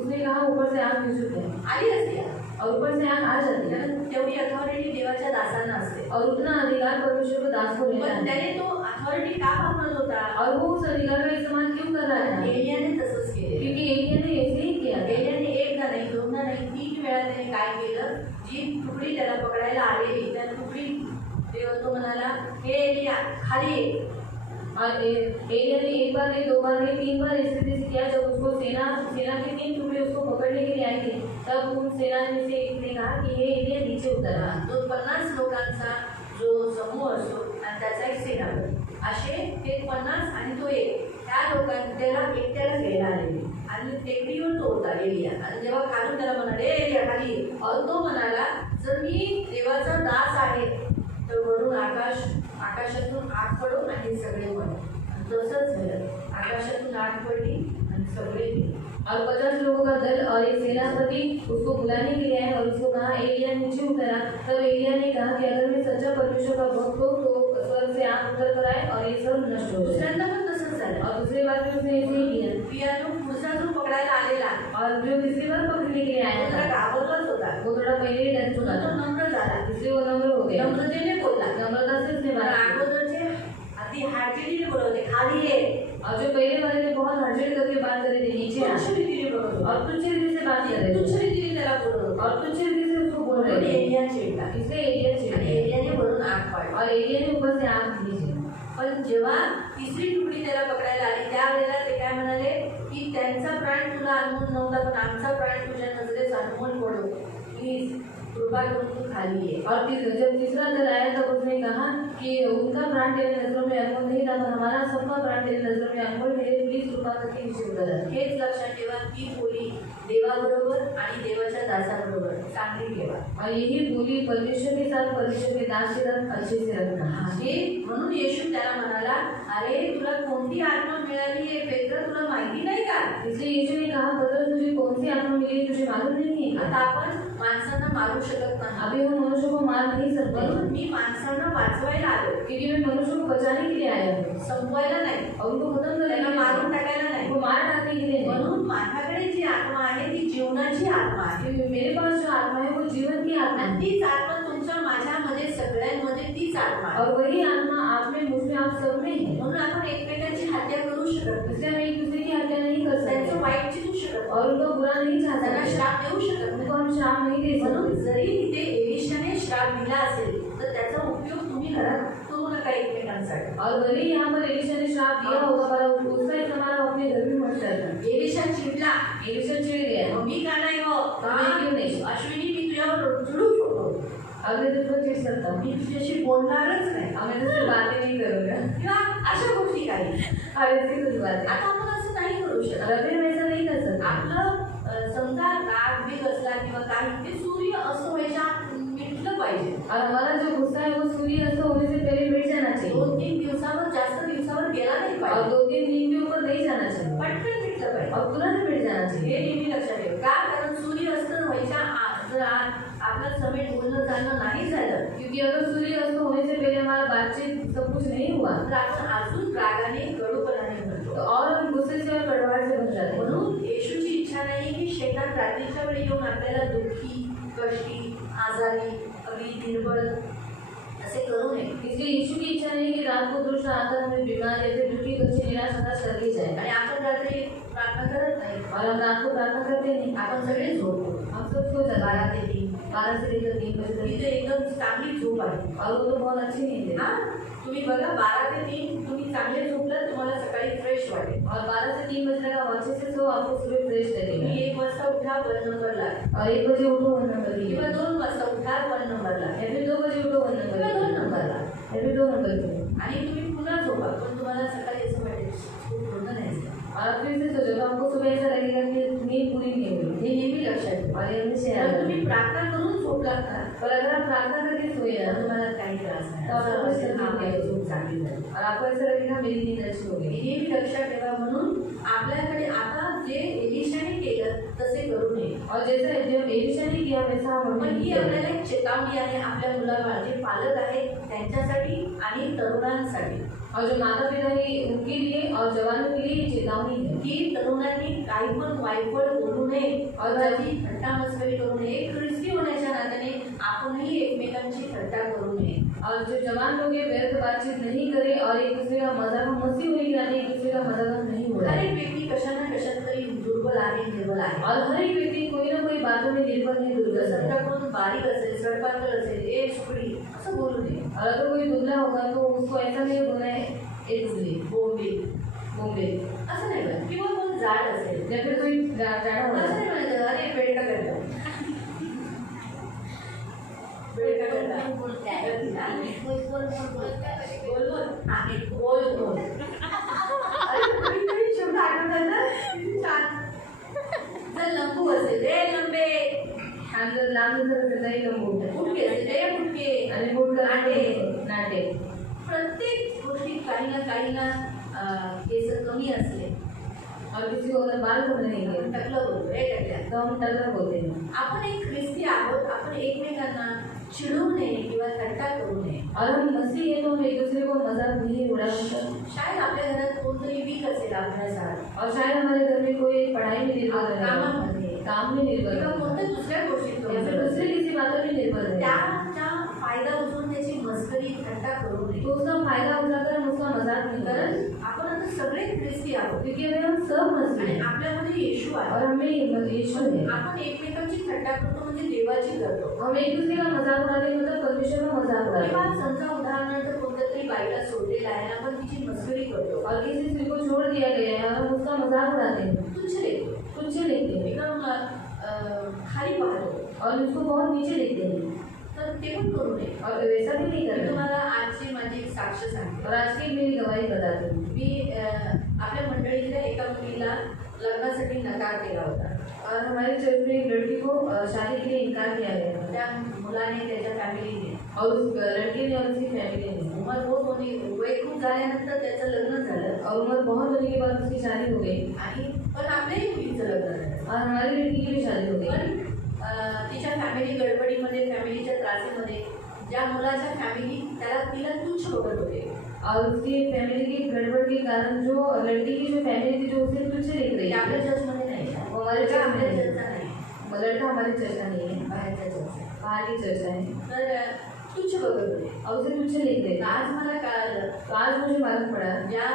उसने कहा ऊपर से आग खींचो क्या. आली असते और ऊपर से आग आ जाती है कारण तेवढी अथॉरिटी देवाच्या दासांना असते. और उतना अधिकार परमेश्वर को दास को मिला पण है त्याने तो अथॉरिटी का वापरत होता? और वो उस अधिकार का इस्तेमाल क्यों कर रहा है? एलियाने तसंच केले. क्योंकि एलिया ने ऐसे ही किया था. एलियाने एकदा नाही, दोनदा नाही, 3 वेळा त्याने काय केलं? जी तुकडी त्याला पकडायला आलेली त्या तुकडी देव तो म्हणाला, हे एलिया खाली ये. और एलिया ने एक बार नहीं, 2 बार नहीं, 3 बार इस रीति से किया. जब उसको सेना के 3 टुकड़े उसको पकड़ने के लिए आई थी, तब उन सेना में से एक ने कहा कि हे एलिया नीचे उतर आ. तो 50 लोकांचा जो समूह असतो आणि त्याचा एक सेनापती, असे ते 50 आणि तो एक, त्या लोकांना त्याला एकट्याला घ्यायला आलेले आणि टेकडीवर तो होता एलिया. आणि जेव्हा खालून त्याला म्हणाले, ए एलिया खाली ये. और तो म्हणाला, जर मी देवाचा दास आहे तर वरून आकाशातून आग पडो आणि सगळे मरो. आणि तसंच झालं. आकाशातून आग पडली आणि सगळे गेले. और 50 लोगों का दल और एक सेनापति उसको बुलाने के लिए आए और उसको कहा एलिया नीचे उतरा. तब एलिया ने कहा कि अगर मैं सच्चा परमेश्वर का भक्त हूँ तो स्वर्ग से आग उतर कर आए और ये सब नष्ट हो जाए. दुसऱ्यांदा पण तसंच झालं. और दूसरी बार में उसने ऐसे ही किया. पियानो पुढचा जो पकडायला आलेला और जो तीसरी बार पकड़ने के लिए आया त्याला था घाबरलाच होता. वो थोड़ा पहले ही डर चुका तो था. नम्र झाला. इसलिए वो नम्र हो गया. नम्रतेने बोलला. नम्रता से उसने पण बात की. अगोदरचे अति हार्डली बोलवले, खाली ये. और जो पहले वाले ने बहुत हड़बड़ी करके बात करी थी, नीचे आ. तुच्छ रीतीने बोलवले. और तुच्छ रीति से बात कर रहे तुच्छ थे रीतीने त्याला बोलवलं. और तुच्छ रीति से उसको बोल रहे म्हणून थे. एलिया चिडला इसलिए एलिया चिढ़ आणि गया एलियाने वरून आग पाडली. और एलिया ने ऊपर से आग भेजी. पण जेव्हा तिसरी तुकडी त्याला पकडायला आली त्यावेळेला ते काय म्हणाले की त्यांचा प्राण तुला अनमोल नव्हता, पण आमचा प्राण तुझ्या नजरेस अनमोल पडो. प्लीज कृपा करून तू खाली ये. और जब तीसरा दल आया तब उसने कहा कि उनका प्राण तेरे नजरों में अनमोल नहीं था, पर हमारा सबका प्राण तेरे नजरों में अनमोल है. प्लीज कृपा करके नीचे उतर आ. हेच लक्षात ठेवा, ती बोली देवाबरोबर आणि देवाच्या दासाबरोबर चांगली ठेवा. और यही बोली परमेश्वर के साथ, परमेश्वर के दास के साथ अच्छे से रखना. हे म्हणून येशू त्याला म्हणाला, अरे तुला कोणती आत्मा मिळाली आहे पेत्र, तुला माहिती नाही का? इसलिए यीशु ने कहा पतरस तुझे कौन सी आत्मा मिली तुझे मालूम नहीं है. आता आपण माणसांना मारू शकत नाही. अभी हम मनुष्य को मार नहीं सकते म्हणून मी माणसांना वाचवायला आलो, क्योंकि मैं मनुष्य को बचाने के लिए आया हूँ संपवायला नाही, और उनको खत्म करने त्यांना के मारून लिए, टाकायला नाही. उनको मार डालने के लिए नहीं. म्हणून माझ्याकडे जी आत्मा आहे ती जीवनाची आत्मा आहे. क्योंकि मेरे पास जो आत्मा है वो जीवन की आत्मा आणि है. तीच आत्मा तुमच्या माझ्यामध्ये सगळ्यांमध्ये तीच आत्मा आहे. और वही आत्मा आप में मुझ में आप सब में है. म्हणून आपण एकमेकांची हत्या करू शकत नाही, इसलिए हम एक दूसरे की हत्या नहीं कर त्यांचं सकते वाईट चिरू शकत नाही, और उनका बुरा नहीं चाह त्यांना सकते, श्राप देऊ शकत नाही. उनको हम श्राप नहीं दे म्हणून सकते. जरी तिथे एलिशाने श्राप दिला असेल तर त्याचा उपयोग तुम्ही घरात करू नका एकमेकांसाठी. और भले ही यहाँ पर एलिशा ने श्राप दिया होगा पर उसका इस्तेमाल हम अपने घर में मत करना. एलिशा चिडला, एलिशा चिढ़ गया. मी का नाही हो, तुम्ही क्यों नाही? अश्विनी मी तुझ्यावर चिडू शकतो, अगले तुझको चिढ़ सकता हूँ. मी तुझ्याशी बोलणारच नाही मैं तुझसे बातें नहीं करूँगा. किंवा अशा गोष्टी काही. और ऐसी कुछ बातें. आता आपण असं नाही करू शकत. रबी वैसा नहीं कर सकता. आपलं समजा राग बीग असला किंवा काही, ते सूर्य असं व्हायच्या आत मिटलं पाहिजे. और हमारा जो गुस्सा है वो सूर्य अस्त होने से पहले मिट जाना चाहिए 2-3 दिवसावर जास्त दिवसावर गेला नाही और पाहिजे, 2-3 दिन के ऊपर नहीं जाना चाहिए पटकन मिटलं पाहिजे. और तुरंत मिट जाना हे चाहिए. नेहमी लक्षात ठेवा. का? कारण सूर्य अस्त व्हायच्या आत जर आपलं समेट बोलणं चालणं नाही झालं क्योंकि अगर सूर्य अस्त होने से पहले हमारा बातचीत सब कुछ नहीं हुआ तर आपण अजून रागाने कडूपणाने म्हणतो. तो और हम गुस्से से और कड़वाहट से बन जाते हैं. म्हणून येशूची इच्छा नाही की शैतान रात्रीच्या वेळी येऊन आपल्याला दुःखी, कष्टी, आजारी, अगदी निर्बळ असे करू नये. इसलिए यीशु की इच्छा नहीं कि रात को दुष्ट आकर हमें बीमार या फिर दुखी कच्चे निराश हताश कर ली जाए. आणि आपण रात्री प्रार्थना करत नाही, और हम रात को प्रार्थना करते नहीं. आपण सगळे झोपतो. हम सब सो जाते 12 हैं ते 3 12 से लेकर 3 बजे तक. तिथे एकदम चांगली झोप आहे. और वो तो बहुत अच्छी नींद है. हा, तुम्ही बघा 12 ते 3 तुम्ही चांगले झोपलात, तुम्हाला सकाळी फ्रेश वाटेल. और 12 से 3 बजे तक आप अच्छे से सो आपको सुबह फ्रेश तुम्ही लगेगा. 1 वाजता उठा 1 नंबरला, और 1 बजे उठो 1 नंबर की, किंवा 2 वाजता उठा 1 नंबरला, या फिर 2 बजे उठो 1 नंबर किंवा की, 2 नंबरला, या फिर 2 नंबर की. आणि तुम्ही पुन्हा झोपा, पण तुम्हाला सकाळी असं वाटेल खूप होतं नाही. और फिर से सोचो तो आपको सुबह ऐसा लगेगा कि नींद पूरी नहीं हुई. हे नेहमी लक्षात ठेवा. और ये हमेशा जर याद तुम्ही रखना. प्रार्थना करून झोपलात ना पर अगर आप प्रार्थना करके सोए ना तुम्हाला काही त्रास नाही तो आपको असं असेल, कुछ हा, नहीं माझी है। झोप चांगली झाली. और आपको ऐसा लगेगा मेरी नींद अच्छी हो गई। हे मी लक्षात ठेवा. म्हणून आपल्याकडे आता जे एलिशाने केलं तसे करू नये. और जैसा जब एलिशा ने किया वैसा हम पण हमें ही आपल्याला एक चेतावणी आहे आपल्या मुलाबाळ जे पालक आहेत त्यांच्यासाठी आणि तरुणांसाठी और जो माता पिता है उनके लिए और जवानों के लिए ये चेतावनी है की तरुणांनी काही पण वाईफळ बोलू नये और त्याची थट्टा मस्करी करू नये. एक ख्रिस्ती होण्याच्या नात्याने आपणही एकमेकांची थट्टा करू नये. और जो जवान लोग हैं व्यर्थ बातचीत नहीं करे और एक दूसरे का मजाक हम मस्ती होने के नाते एक दूसरे का मजाक नहीं हर उड़ाए। एक व्यक्ती कशा ना कशात तरी दुर्बल आहे निर्बल आहे. और हर एक व्यक्ति कोई ना कोई बातों में निर्भर है दुर्बल जर है। सध्याकडून बारीक असेल सडपातळ असेल ए सुकडी असं बोलू नये. और अगर कोई दुबला होगा तो उसको ऐसा नहीं बोलना है एक दुबली बोंबे बोंबे असं नाही म्हणत. किंवा कोण जाड असेल या फिर कोई जाड़ा असं होगा नाही म्हणायचं अरे बेडका करतो बेडका करता बोल बोल आहे बोल बोल. अरे कधी शब्द आठवतात ना किती छान. जर लंबू असेल रे लंबे हम जर लांब जर नाही लंबू फुटके असेल रे फुटके आणि बोट नाटे. नाटे प्रत्येक गोष्टीत काही ना केस कमी असले और किसी को अगर बाल कम रहेंगे टकलं बोलतो रे टकल्या. तो हम टकर बोलते हैं। आपण एक ख्रिस्ती आहोत. आपण एकमेकांना चिडवू नये किंवा थट्टा करू नये. और हम मसीह हैं तो हम एक दूसरे को मजाक नहीं उड़ा सकते। शायद आपल्या घरात कोणतरी वीक असेल अभ्यासात और शायद हमारे घर में कोई पढ़ाई में निर्भर है कामामध्ये काम में निर्भर किंवा है कोणत्या दुसऱ्या गोष्टीत या फिर कमजोर दूसरे असेल. किसी बातों में निर्भर है त्याचा फायदा उचलून त्याची मस्करी थट्टा करू नये. तो उसका फायदा उठाकर हम उसका मजाक नहीं कारण करें आपण आता सगळे ख्रिस्ती आहोत क्योंकि अगर हम सब आणि मसीह हैं आपल्यामध्ये येशू आहे. और हमें यीशु है आपण एकमेकांची थट्टा करतो म्हणजे देवाची करतो. हम एक दूसरे का मजाक उड़ाते मतलब परमेश्वर का मजाक उड़ाते किंवा हैं। समजा उदाहरणार्थ कोणत्या तरी बाईला सोडलेला आहे आणि आपण तिची मस्करी करतो और किसी स्त्री को छोड़ दिया गया है और हम उसका मजाक उड़ाते हैं तुच्छ लेतो तुच्छ लेते हैं एकदम खाली पाहतो. और उसको बहुत नीचे देखते हैं तर ते पण करू नये. और वैसा भी नहीं मी करना। तुम्हाला आजची माझी एक साक्ष सांगते. और आज की मेरी गवाही बताती हूँ। मी आपल्या मंडळीतल्या एका मुलीला लग्नासाठी नकार केला होता. और हमारे चर्च में एक लड़की को शादी के लिए इनकार किया गया था त्या मुलाने त्याच्या फॅमिलीने और उस लड़के ने और उसकी फैमिली ने उमर बहुत होती वय खूप झाल्यानंतर त्याचं लग्न झालं और उम्र बहुत होने के बाद उसकी शादी हो गई आणि पण आपल्याही मुलीचं लग्न झालं. और हमारी लड़की की भी शादी हो गई पण तिच्या फॅमिली गडबडीमध्ये फॅमिलीच्या त्रासीमध्ये ज्या मुलाच्या फॅमिली तिला तुच्छ बघत होते और उसकी फैमिली की गड़बड़ के कारण जो लड़की की जो फैमिली थी जो उसे तुच्छ देख रही ते आपल्या थी चर्चमध्ये नाही आहे. वो हमारे चर्च आपल्या में चर्चचा नाही लड़का हमारी चर्चा नहीं है बाहेरच्या चर्चा. बाहर की चर्चा है तर तुच्छ बघत होते. और उसे तुच्छ देख रहे थे। आज मला कळालं तो आज मुझे मालूम पड़ा ज्या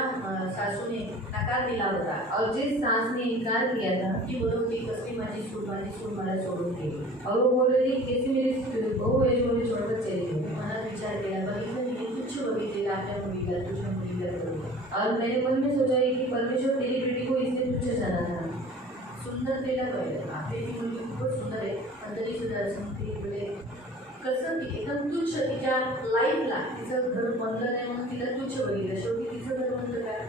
सासूने नकार दिला होता और जिस सास ने इनकार किया था ती बोलत होती कसली माझी सून मला सोडून गेली. और वो बोल रही थी कैसी मेरी बहू है जो मुझे छोड़कर चली गई। मला विचार केला बघितलं मी तुच्छ बघितलेलं आपल्या मुलीला तुझ्या मुलीला करून. और मैंने मन में सोचा है कि परमेश्वर तेरी बेटी को इसने तुच्छ जाना था। सुंदरतेला कळलं आपली ती मुलगी खूपच सुंदर आहे पण तरी सुद्धा असं ती म्हणजे कसं ती एकदम तुच्छ तिच्या लाईफला तिचं घर बनलं नाही म्हणून तिला तुच्छ बघितलं. शेवटी तिचं घर बनलं काय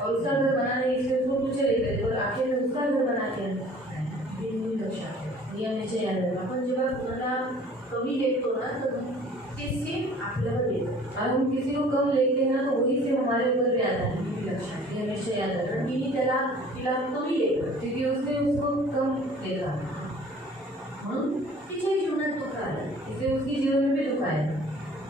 और उसका घर बनाने इसलिए उसको तुच्छ देख रहे थे और आखिर में उसका घर बना के हे नेहमी लक्षात ठेवा. ये हमेशा याद रखना। आपण जेव्हा कुणाला कमी लेखतो ना तर ते सेम आपल्यावर येतं. और हम किसी को कम लेते हैं ना तो वही से हमारे ऊपर भी आता है। नेहमी लक्षात ठेवा. ये हमेशा याद कारण रखना तिने तिला कमी लेखलं क्योंकि उसने उसको कम देखा म्हणून तिच्याही जीवनात दुःख आलं. इसलिए उसकी जीवन में भी दुख आया।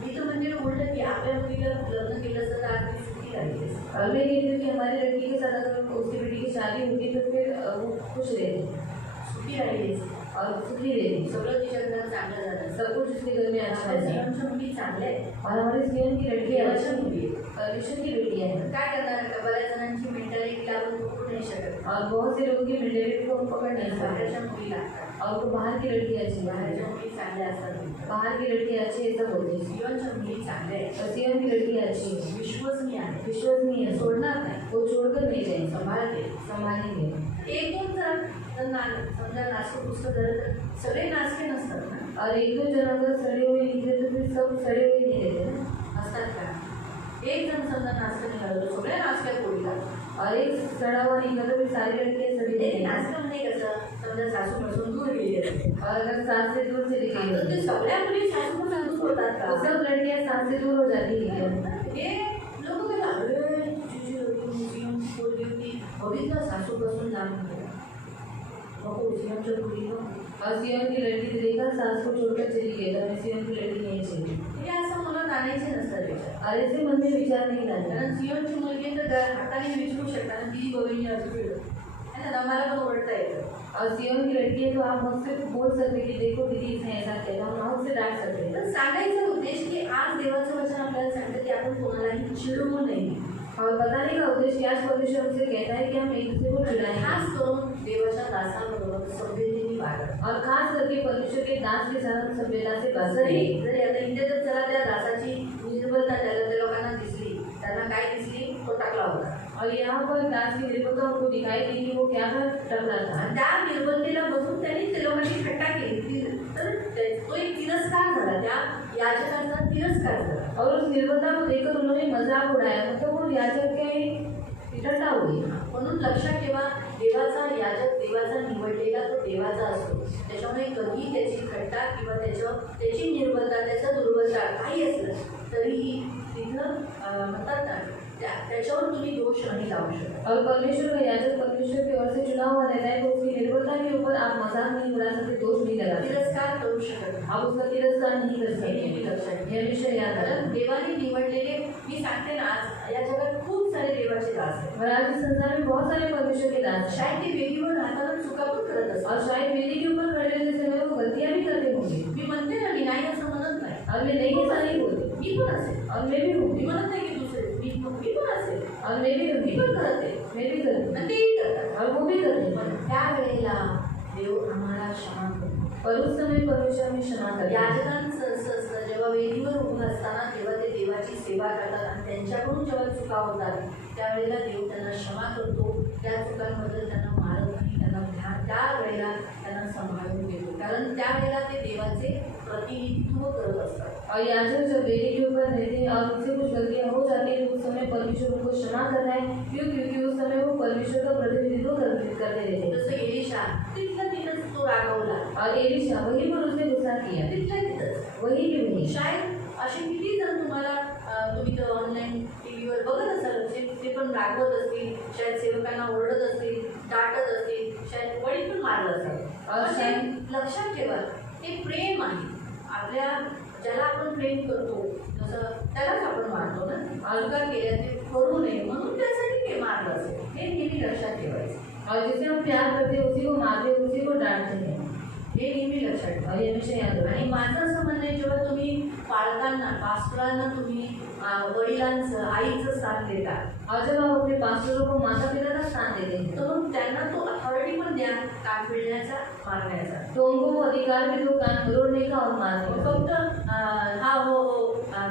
मी तर म्हणजे उलट की आपल्या मुलीला लग्न केलं असतं तर आज ती सुखी राहिली असती. और मैं कहती हूँ कि हमारी लड़की के साथ अगर उसकी बेटी की शादी होती तो फिर वो खुश रहती सुखी राहिली असती. और सुखी रहती। सगळं तिच्या घरात चांगलं झालं. सब कुछ उसके घर में अच्छा आपल्या होता है। जीवनच्या मुली चांगल्या आहेत. और हमारे जीवन की लड़की देवाच्या अच्छी मुली आहेत. परमेश्वर की बेटी है काय करणार का बऱ्याच जणांची मेंटॅलिटीला आपण पकडू नाही शकत. और बहुत से लोगों की मेंटेलिटी को हम पकड़ नहीं सकते बाहेरच्या मुली लागतात. और तो बाहर की लड़की अच्छी है बाहेरच्या मुली चांगल्या असतात. बाहर की लड़की अच्छी है सब होती है जीवनच्या मुली चांगल्या आहेत. और जीवन की लड़की अच्छी है विश्वसनीय आहे. विश्वसनीय है सोडणार नाही. वो छोड़कर नहीं जाएंगे सांभाळते. संभालेंगे एक दोन जण समजा नाचकं पुस्तक झालं तर सगळे नाचके नसतात ना. और एक दो जन अगर सड़े हुए निकले तो फिर सब सड़े हुए नहीं रहते ना असतात का एक जण समजा नाचकं निघालं सगळ्या नाचक्या पोळीला और एक सड़ा हुआ निकल भी सारी लड़कियां सड़ी लेकिन गई। आजकाल नाही कसं समजा सासूपासून दूर गेली असते और अगर सास से दूर चली गई तर ते सगळ्या मुली सासूपासून दूर होतात तो का? सब लड़कियां सास से दूर हो जाती है। हे लोक काय अरे तुझी मुस्लिम पोरगी होती बघितलं सासूपासून लांब होती. नको मुस्लिमच्या मुलीनं और सियोन की लड़की ने देखा सास को छोड़कर चली गई, तो हमें सियोन की लड़की नहीं चाहिए। हे असं मनात आणायचे नसतात विचार. और ऐसे मन में विचार नहीं लाना। कारण सियोनची मुलगी तर हाताने विचारू शकता ना ती बघून असं है ना मला पण ओरडता येतं. और सियोन की लड़की है तो आप मुझसे बोल सकते कि देखो दीदी इसने ऐसा किया, हम माउथ से डांट सकते हैं। तर सांगायचा उद्देश की आज देवाचं वचन आपल्याला सांगतं की आपण कोणालाही चिडवू नये. और बताने का उद्देश्य आज परमेश्वर हमसे कहता है कि हम एक दूसरे को चिढ़ाएं, खास करून देवाच्या दासाबरोबर सभ्यतेने वागा. और खास करके परमेश्वर के दास के साथ हम सभ्यता से बात जरी करें। जरी आता इथे चला त्या दासाची निर्बलता त्याला त्या लोकांना दिसली, त्यांना काय दिसली तो टाकला होता. और यहाँ पर दास की निर्भरता उनको दिखाई दी कि वो क्या करना था। आणि त्या निर्बलतेला बघून त्यांनी ते लोकांची थट्टा केली. तर तो एक तिरस्कार झाला, त्या याचकांचा तिरस्कार झाला. और उस निर्भरता को देखकर उन्होंने मजाक उड़ाया, मतलब वो याजक के इकट्ठा हुई। म्हणून लक्षात ठेवा देवाचा याजक देवाचा निवडलेला तो देवाचा असतो. त्याच्यामुळे कधी त्याची थट्टा किंवा त्याची निर्बलता त्याचा दुर्बलता काही असलं तरीही तिथं म्हणतात ना त्याच्यावर तुम्ही दोष नाही लावू शकत. और परमेश्वर का याजक परमेश्वर की ओर से चुना हुआ रहता है, तो उसकी निर्भरता के ऊपर आप मजाक नहीं उड़ा सकते, दोष नहीं लगा सकते, तिरस्कार करू शकत नाही. आप उसका तिरस्कार नहीं कर हे सकते। नेहमी लक्षात ठेवा. ये हमेशा याद रखना। कारण देवाने निवडलेले मी सांगते ना आज या जगात खूप सारे देवाचे दास आहेत. और आज इस संसार में बहुत सारे परमेश्वर के दास हैं, शायद ते वेदीवर राहताना चुका पण करत असतात. और शायद वेदी के ऊपर खड़े रहते समय वो गलतियां भी करते होंगे। मी म्हणते ना मी नाही असं म्हणत नाही. और मैं नहीं ऐसा नहीं बोलती, मी पण असेल. और मैं भी हूँ, मी म्हणत नाही की दुसरे मी पण असेल. और मैं भी मी हूँ, पण करते मैं भी करती आणि तेही करतात. हूँ, और वो भी करते हैं। पण त्यावेळेला देव आम्हाला क्षमा करतो. और उस समय परमेश्वर में क्षमा करता है। याजकांचं असं असतं जेव्हा वेदीवर उभं असताना तेव्हा ते देवाची सेवा करतात आणि त्यांच्याकडून जेव्हा चुका होतात त्यावेळेला देव त्यांना क्षमा करतो. त्या चुकांबद्दल त्यांना मारत नाही, त्यांना त्यावेळेला त्यांना सांभाळून घेतो. कारण त्यावेळेला ते देवाचे प्रतिनिधित्व करत असतात. और याजक जब वेदी के ऊपर रहते हैं और उनसे कुछ गलतियां हो जाती है तो उस समय परमेश्वर उनको क्षमा करता है। क्यों? क्योंकि उस समय वो परमेश्वर का प्रतिनिधित्व करते रहते हैं। जसं एलिशा तिथल्या तिथंच तो रागवला, और एलिशा वहीं पर उसने गुस्सा किया, तिथल्या तिथंच. वहीं के वहीं। शायद असे किती जण तुम्हाला तुम्ही तर ऑनलाईन टीव्हीवर बघत असाल ते पण रागवत असतील, शायद सेवकांना ओरडत असतील, डाटत असतील, शायद वडील पण मारलं असेल. और शायद लक्षात ठेवा ते प्रेम आहे. आपल्या ज्याला आपण प्रेम करतो जसं त्यालाच आपण मारतो ना. चुका केल्या ते करू नये म्हणून त्यासाठी ते मारलं असेल. हे नेहमी लक्षात ठेवायचं. और जिसे हम प्यार करते हैं उसी को मारते हैं, उसी को डांटते हैं। हे नेहमी लक्षात ठेवा. और ये हमेशा याद आणि रखें। माझं असं म्हणणं आहे जेव्हा तुम्ही पालकांना पास्टरांना तुम्ही वडिलांचं आईचं स्थान देता और जब आप अपने पास्टरों को माता पिता का स्थान देते हैं तर मग त्यांना तो अथॉरिटी पण द्या कान पिळण्याचा मारण्याचा. तो उनको वो अधिकार भी दो कान रोड़ने का और मारने का। फक्त हा हो हो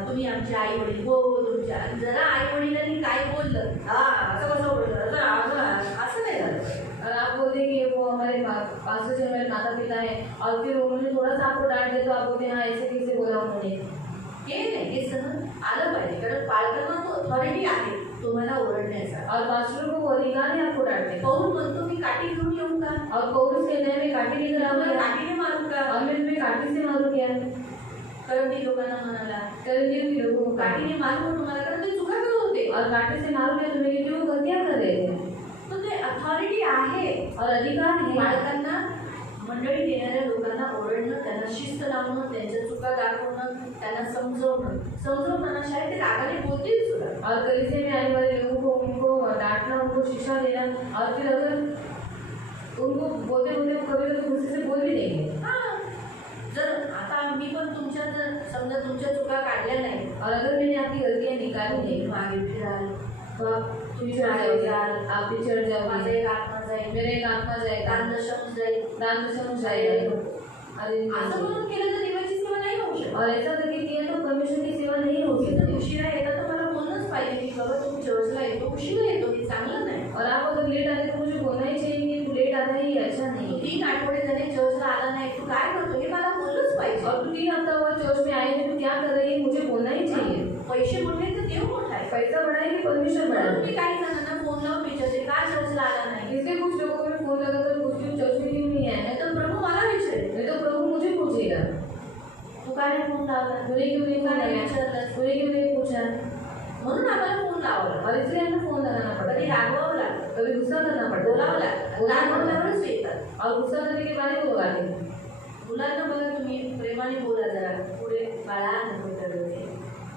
तुम्ही आमचे आई वडील हो हो तुमच्या जरा आई वडिलांनी काय बोललं हा असं कसं बोललं असं नाही झालं. और आप बोलते हैं कि वो हमारे पास्टर जो हमारे माता पिता हैं और फिर उन्होंने थोड़ा सा आपको डांट दिया तो आप बोलते हैं हाँ ऐसे कैसे बोला उन्होंने। हे नाही हे सहन आलं पाहिजे कारण पालकांना तो अथॉरिटी आहे तुम्हाला ओरडण्याचा. और पास्टरों को वो अधिकार है आपको डांटने का। पौरुष म्हणतो मी काठी घेऊन येऊ का, और पौलुस कहते हैं मैं काठी लेकर तुला आऊंगा काठीने मारू का. और मैं तुम्हें काठी से मारू क्या? करंदी लोकांना म्हणाला करेंगे भी लोगों को काठी काठीने मारू का तुम्हाला कारण ते चुका करत होते. और काठी से मारू क्या तुम्हें, क्योंकि वो गलतियां कर रहे थे। तो ते अथॉरिटी आहे. और अधिकार है बालकांना मंडळी देणाऱ्या लोकांना ओरडणं, त्यांना शिस्त लावणं, त्यांच्या चुका दाखवणं, त्यांना समजवताना शायद ते रागाने बोलतील सुद्धा. और कलीसिया में आने वाले लोगों को उनको डांटना, उनको शिक्षा देना और फिर अगर उनको बोलते बोलते कभी कभी गुस्से से बोल भी देंगे। हां जर आता मी पण तुमच्या जर समजा तुमच्या चुका काढल्या नाही और अगर मैंने आपकी गलतियां निकाली नहीं मागे फिराल तो आप तुम्ही चढ़ मागे जाओगे, जाल, आप भी चढ़ माझा जाओगे, एक आत्मा जाईल, मेरा एक आत्मा जाएगा, दान दशम जाईल. दान दशम जाएगा। असं म्हणून केलं तर देवाची सेवा नाही होऊ शकत. और ऐसा करके किया तो परमेश्वर की सेवा नहीं हो तुम्ही जर सकती। उशिरा येता तर मला बोलणंच पाहिजे की बाबा तुम्ही चर्चला येतो उशिरा येतो हे चांगलं नाही. और आप अगर लेट आते तो मुझे बोलना ही चाहिए कि तू लेट आता है ये अच्छा तू नहीं है। 3 आठवडे झाले चर्चला आला नाही तू काय करतो हे मला बोललंच पाहिजे. और तू 3 हफ्ता हुआ चर्च में आए हैं तो क्या कर रही है मुझे बोलना ही चाहिए। पैसे मोठे तर देव मोठा आहे. पैसा बड़ा है कि परमेश्वर बड़ा म्हणून है। मी काही जणांना फोन फोन लावून विचारते का चर्चला आला नाही. इसलिए कुछ लोगों को मैं फोन लगाकर पूछती हूँ चर्च में क्यों नहीं आया. नाही तर प्रभू मला विचारेल नहीं तो प्रभु मुझे पूछेगा तू का नाही फोन लावला, तूने क्यों नहीं का नाही लगाया, विचारलं. तूने क्यों नहीं पूछा. म्हणून आम्हाला फोन लावावा और इसलिए हमें फोन लगाना पड़ता कधी है, रागवावं लागतं, कभी गुस्सा करना पड़ता बोलावं है, लागतं. रागवल्यावरच येतात. और गुस्सा करने के बाद ही वो लगाते हैं. मुलांना बघा तुम्ही प्रेमाने बोला जरा पुढे बाळा नको करडे,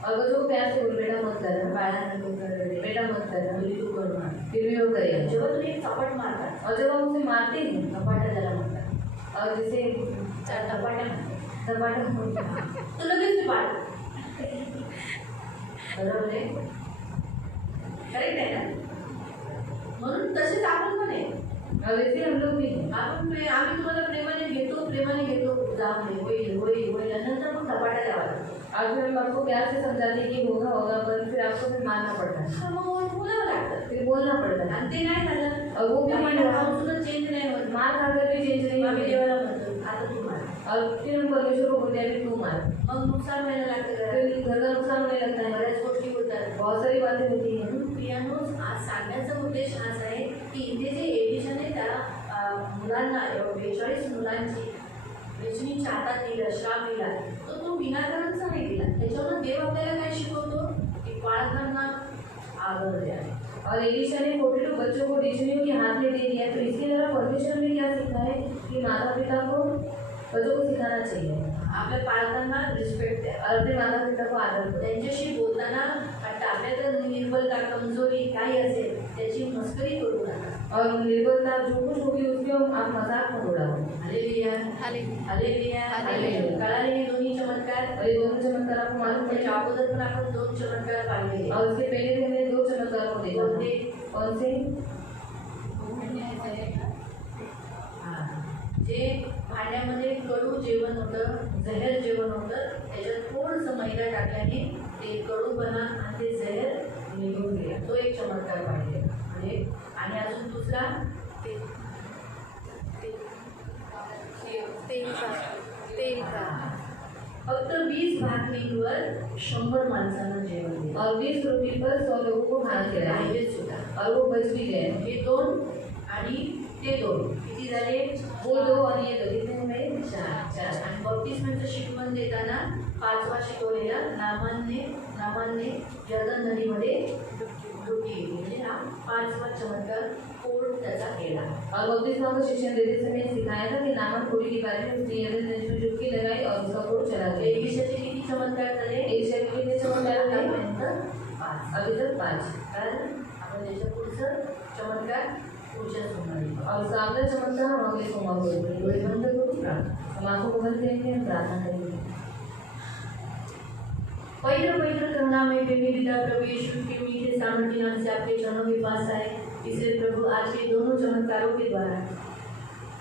और बच्चों को प्यार से बोलो बेटा मत करना, बाळा नको करडे, बेटा मत करना, मुली तू कर मार. फिर भी वो करेगा. जेव्हा तुम्ही एक चपाट मारता और जब हम उसे मारते हैं चपाटा त्याला म्हणतात, और जैसे चार चपाट्या म्हणतात दबाना तो लगेच ते बाळ बरोबर आहे, करेक्ट आहे ना. म्हणून तसेच आपण पण आहे. और वैसे हम लोग भी हैं. आम्ही तुम्हाला प्रेमाने घेतो जाऊ दे होईल होईल होईल नंतर मग झपाटा द्यावा लागतो. आज फिर हम आपको प्यार से समझाते हैं कि होगा होगा पर फिर आपको फिर मारना पड़ता है, मग बोलावं लागतं फिर बोलना पड़ता है. आणि ते नाही झालं और वो भी नहीं झपाटा हुआ, खाऊन सुद्धा चेंज नाही होत. मार खाकर भी चेंज नहीं आम्ही हुआ. देवाला म्हणतो आता तू मार, और फिर हम परमेश्वर को बोलते हैं अभी तू मार. मग नुकसान व्हायला लागतं घरात. फिर घर का नुकसान होने लगता है, बऱ्याच गोष्टी होतात. बहुत सारी बातें होती हैं. म्हणून प्रियानो आज सांगण्याचा उद्देश हाच आहे की इथे जे एडिशन आहे त्या मुलांना 42 मुलांची वेचणीच्या हातात दिलं, श्राप दिला, तो विनाकारणचा नाही दिला. त्याच्यावर देव आपल्याला काय शिकवतो की बाळकांना आदर द्या. और एलिशा ने 42 बच्चों को डिशनियों के हाथ में दे दिया. तो इसके द्वारा परमेश्वर ने क्या सीखा है कि माता पिता को बच्चों को सिखाना चाहिए आपल्या बाळकांना रिस्पेक्ट द्या. और अपने माता पिता को आदर करो. त्यांच्याशी बोलताना आपल्यात निर्बलता निर्बलता काही असेल त्याची मस्करी करू नका. और निर्बलता जो कुछ होगी उसके आप मजाक में उड़ाओ. Hallelujah hallelujah hallelujah. कळाले हे दोन्ही चमत्कार. और ये दोनों चमत्कार आपको मालूम त्याच्या है. अगोदर पण आपण 2 चमत्कार पाहिले. और उसके पहले भी हमने 2 चमत्कार को देखा. कौन से? जे भांड्यामध्ये कडू जेवण होतं, जहर जेवण होतं, त्याच्यात थोडंसं मैदा टाकल्याने ते कडूपणा आणि ते जहर निघून गेला. तो एक चमत्कार पाहिले. आणि अजून दुसरा फक्त 20 भाकरीवर 100 माणसांना जेवण दिलं. और 20 रोटी पर 100 लोगों को खाना खिलाया. राहिलेच होता. और वो बच भी गए. हे 2 आणि ते 2 किती झाले? वो 2 और ये 2 कितने हो गए? 4. आणि बप्तिस्माचं शिकवण देताना 5वा शिकवलेला नामानने जर्दन नदीमध्ये डुबकी घेतली. म्हणजे हा 5वा चमत्कार कोड त्याचा केला. और बपतिस्मा को शिक्षण देते समय सिखाया था कि नामन कोड़ी के बारे में उसने यर्दन नदी में डुबकी लगाई और उसका कोड़ चला गया. एलिशाचे किती चमत्कार झाले? एलिशा के कितने चमत्कार हुए? आतापर्यंत 5. अभी तक 5. कारण आपण त्याच्या पुढचं चमत्कार पुढच्या सोमवारी. और सामने चमत्कार हम अगले सोमवार को देखेंगे. डोळे बंद करून प्रार्थना. हम आंखों को बंद करेंगे, हम प्रार्थना करेंगे. पवित्र करुणामय प्रेमी पिता प्रभु यीशु के मीठे सामर्थ्य नाम से आपके चरणों के पास आए. इसलिए प्रभु आज के दोनों चमत्कारों के द्वारा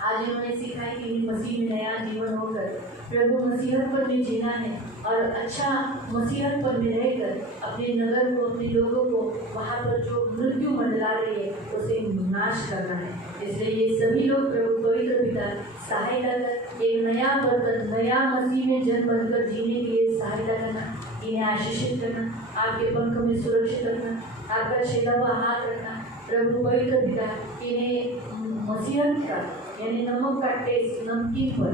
आज इन्होंने सीखा है कि मसीह में नया जीवन होकर प्रभु मसीहतपन में जीना है और अच्छा मसीहतपन में रहकर अपने नगर को, अपने लोगों को वहाँ पर जो मृत्यु मंडला रही है उसे नाश करना है. इसलिए ये सभी लोग प्रभु पवित्र पिता सहायता कर एक नया बर्तन, नया मसीह में जन्म बनकर जीने के लिए सहायता करना, इन्हें आशीषित करना, आपके पंख में सुरक्षित रखना, आपका छेदा हुआ हाथ रखना. प्रभु पवित्र पिता इन्हें मसीहत का यानी नमक का टेस्ट, नमकीन पर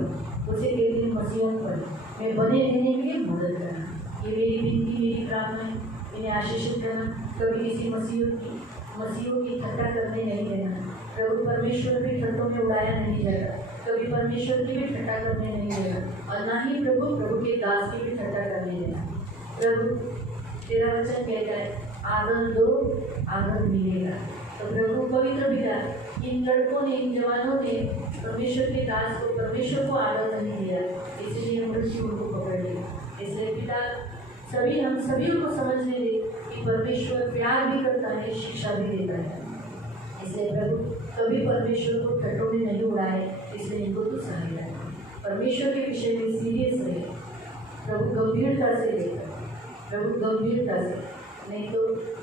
उसे कहते हैं मसीहत पर में बने रहने के लिए मदद करना. ये मेरी विनती, मेरी प्रार्थना है. इन्हें आशीषित करना. कभी किसी मसीहों की ठट्टा करने नहीं देना. प्रभु परमेश्वर भी ठट्टों में उड़ाया नहीं जाता. कभी परमेश्वर की भी ठट्टा करने नहीं देना और ना ही प्रभु के दास की भी ठट्टा करने देना. प्रभु तेरा वचन कहता है आदर दो आदर मिलेगा. तो प्रभु पवित्र पिता इन लड़कों ने, इन जवानों ने परमेश्वर के दास को, परमेश्वर को आदर नहीं दिया, इसलिए मृत्यु उनको पकड़ ली. इसलिए पिता हम सभी को समझने दे कि परमेश्वर प्यार भी करता है, शिक्षा भी देता है. इसलिए प्रभु कभी परमेश्वर को ठट्टों में नहीं उड़ाए. इसलिए इनको तो सहायता है. परमेश्वर के विषय में सीरियस रहे. प्रभु गंभीरता से लेकर, प्रभु गंभीरता से, नहीं तो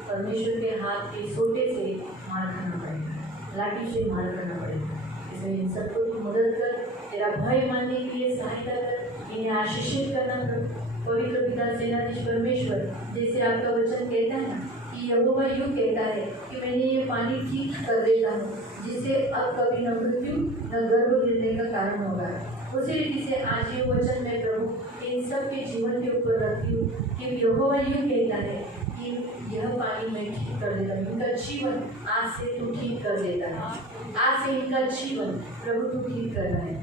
परमेश्वर के हाथ के सोटे से मार खाना पड़ेगा, लाठी से मार करना पड़ेगा. इसलिए इन सबको तू मदद कर, तेरा भय मानने के लिए सहायता कर, इन्हें आशीषित करना. पवित्र पिता सेनाधीश परमेश्वर, जैसे आपका वचन कहता है ना कि कि यहोवा यूँ कहता है कि मैंने ये पानी ठीक कर देता हूँ, जिससे अब कभी न मृत्यु न गर्भ गिरने का कारण होगा। उसी रीति से आज ये वचन मैं प्रभु इन सब के जीवन के ऊपर रखती हूँ कि यहोवा यूँ कहता है कि यह पानी मैं ठीक कर देता हूँ। इनका जीवन आज से तू ठीक कर देता है। आज से इनका जीवन प्रभु तू ठीक कर रहा है।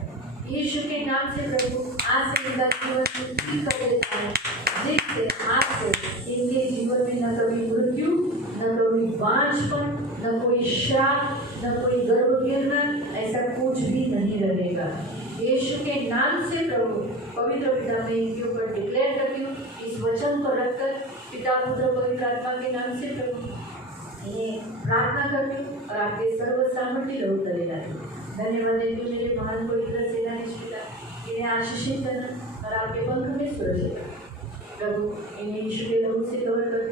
यीशु के नाम से प्रभु आज से इनका जीवन तू ठीक कर देता है, जिससे आज से इनके जीवन में न कभी मृत्यु, न कभी बांझपन, न कोई श्राप, न कोई गर्भ गिरना, ऐसा कुछ भी नहीं रहेगा। यीशु के नाम से प्रभु पवित्र पिता में इनके ऊपर डिक्लेयर करती हूँ, इस वचन को रखकर पिता पुत्र पवित्र आत्मा के नाम से प्रभु इन्हें प्रार्थना करती हूँ और आपके सर्व सामर्थ्य लहू तले जाती हूँ। धन्यवाद देती हूँ मेरे महान पवित्र सेनाधीश पिता, इन्हें आशीषित करना और आपके पंख में सुरक्षित रखना। प्रभु इन्हें यीशु के लहू से कवर कर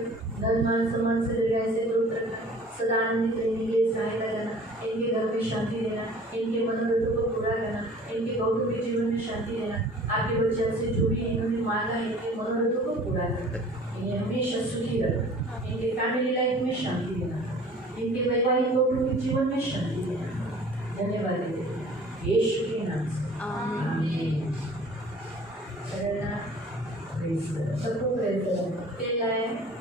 धन मान सम्मान से दीर्घायु से दूर रखना, सदा आनंदित रहने के लिए सहायता करना, इनके घर में शांति देना, इनके मनोरथों को पूरा करना, इनके बहुतों के जीवन में शांति देना। आपके बच्चों से जो भी इन्होंने मांगा इनके मनोरथों को पूरा करना, इन्हें हमेशा सुखी रखना, इनके फैमिली लाइफ में शांति देना, इनके वैवाहिक कौटुंबिक जीवन में शांति देना। धन्यवाद देते हैं यीशु के नाम से, आमीन। सबको प्रेज करें।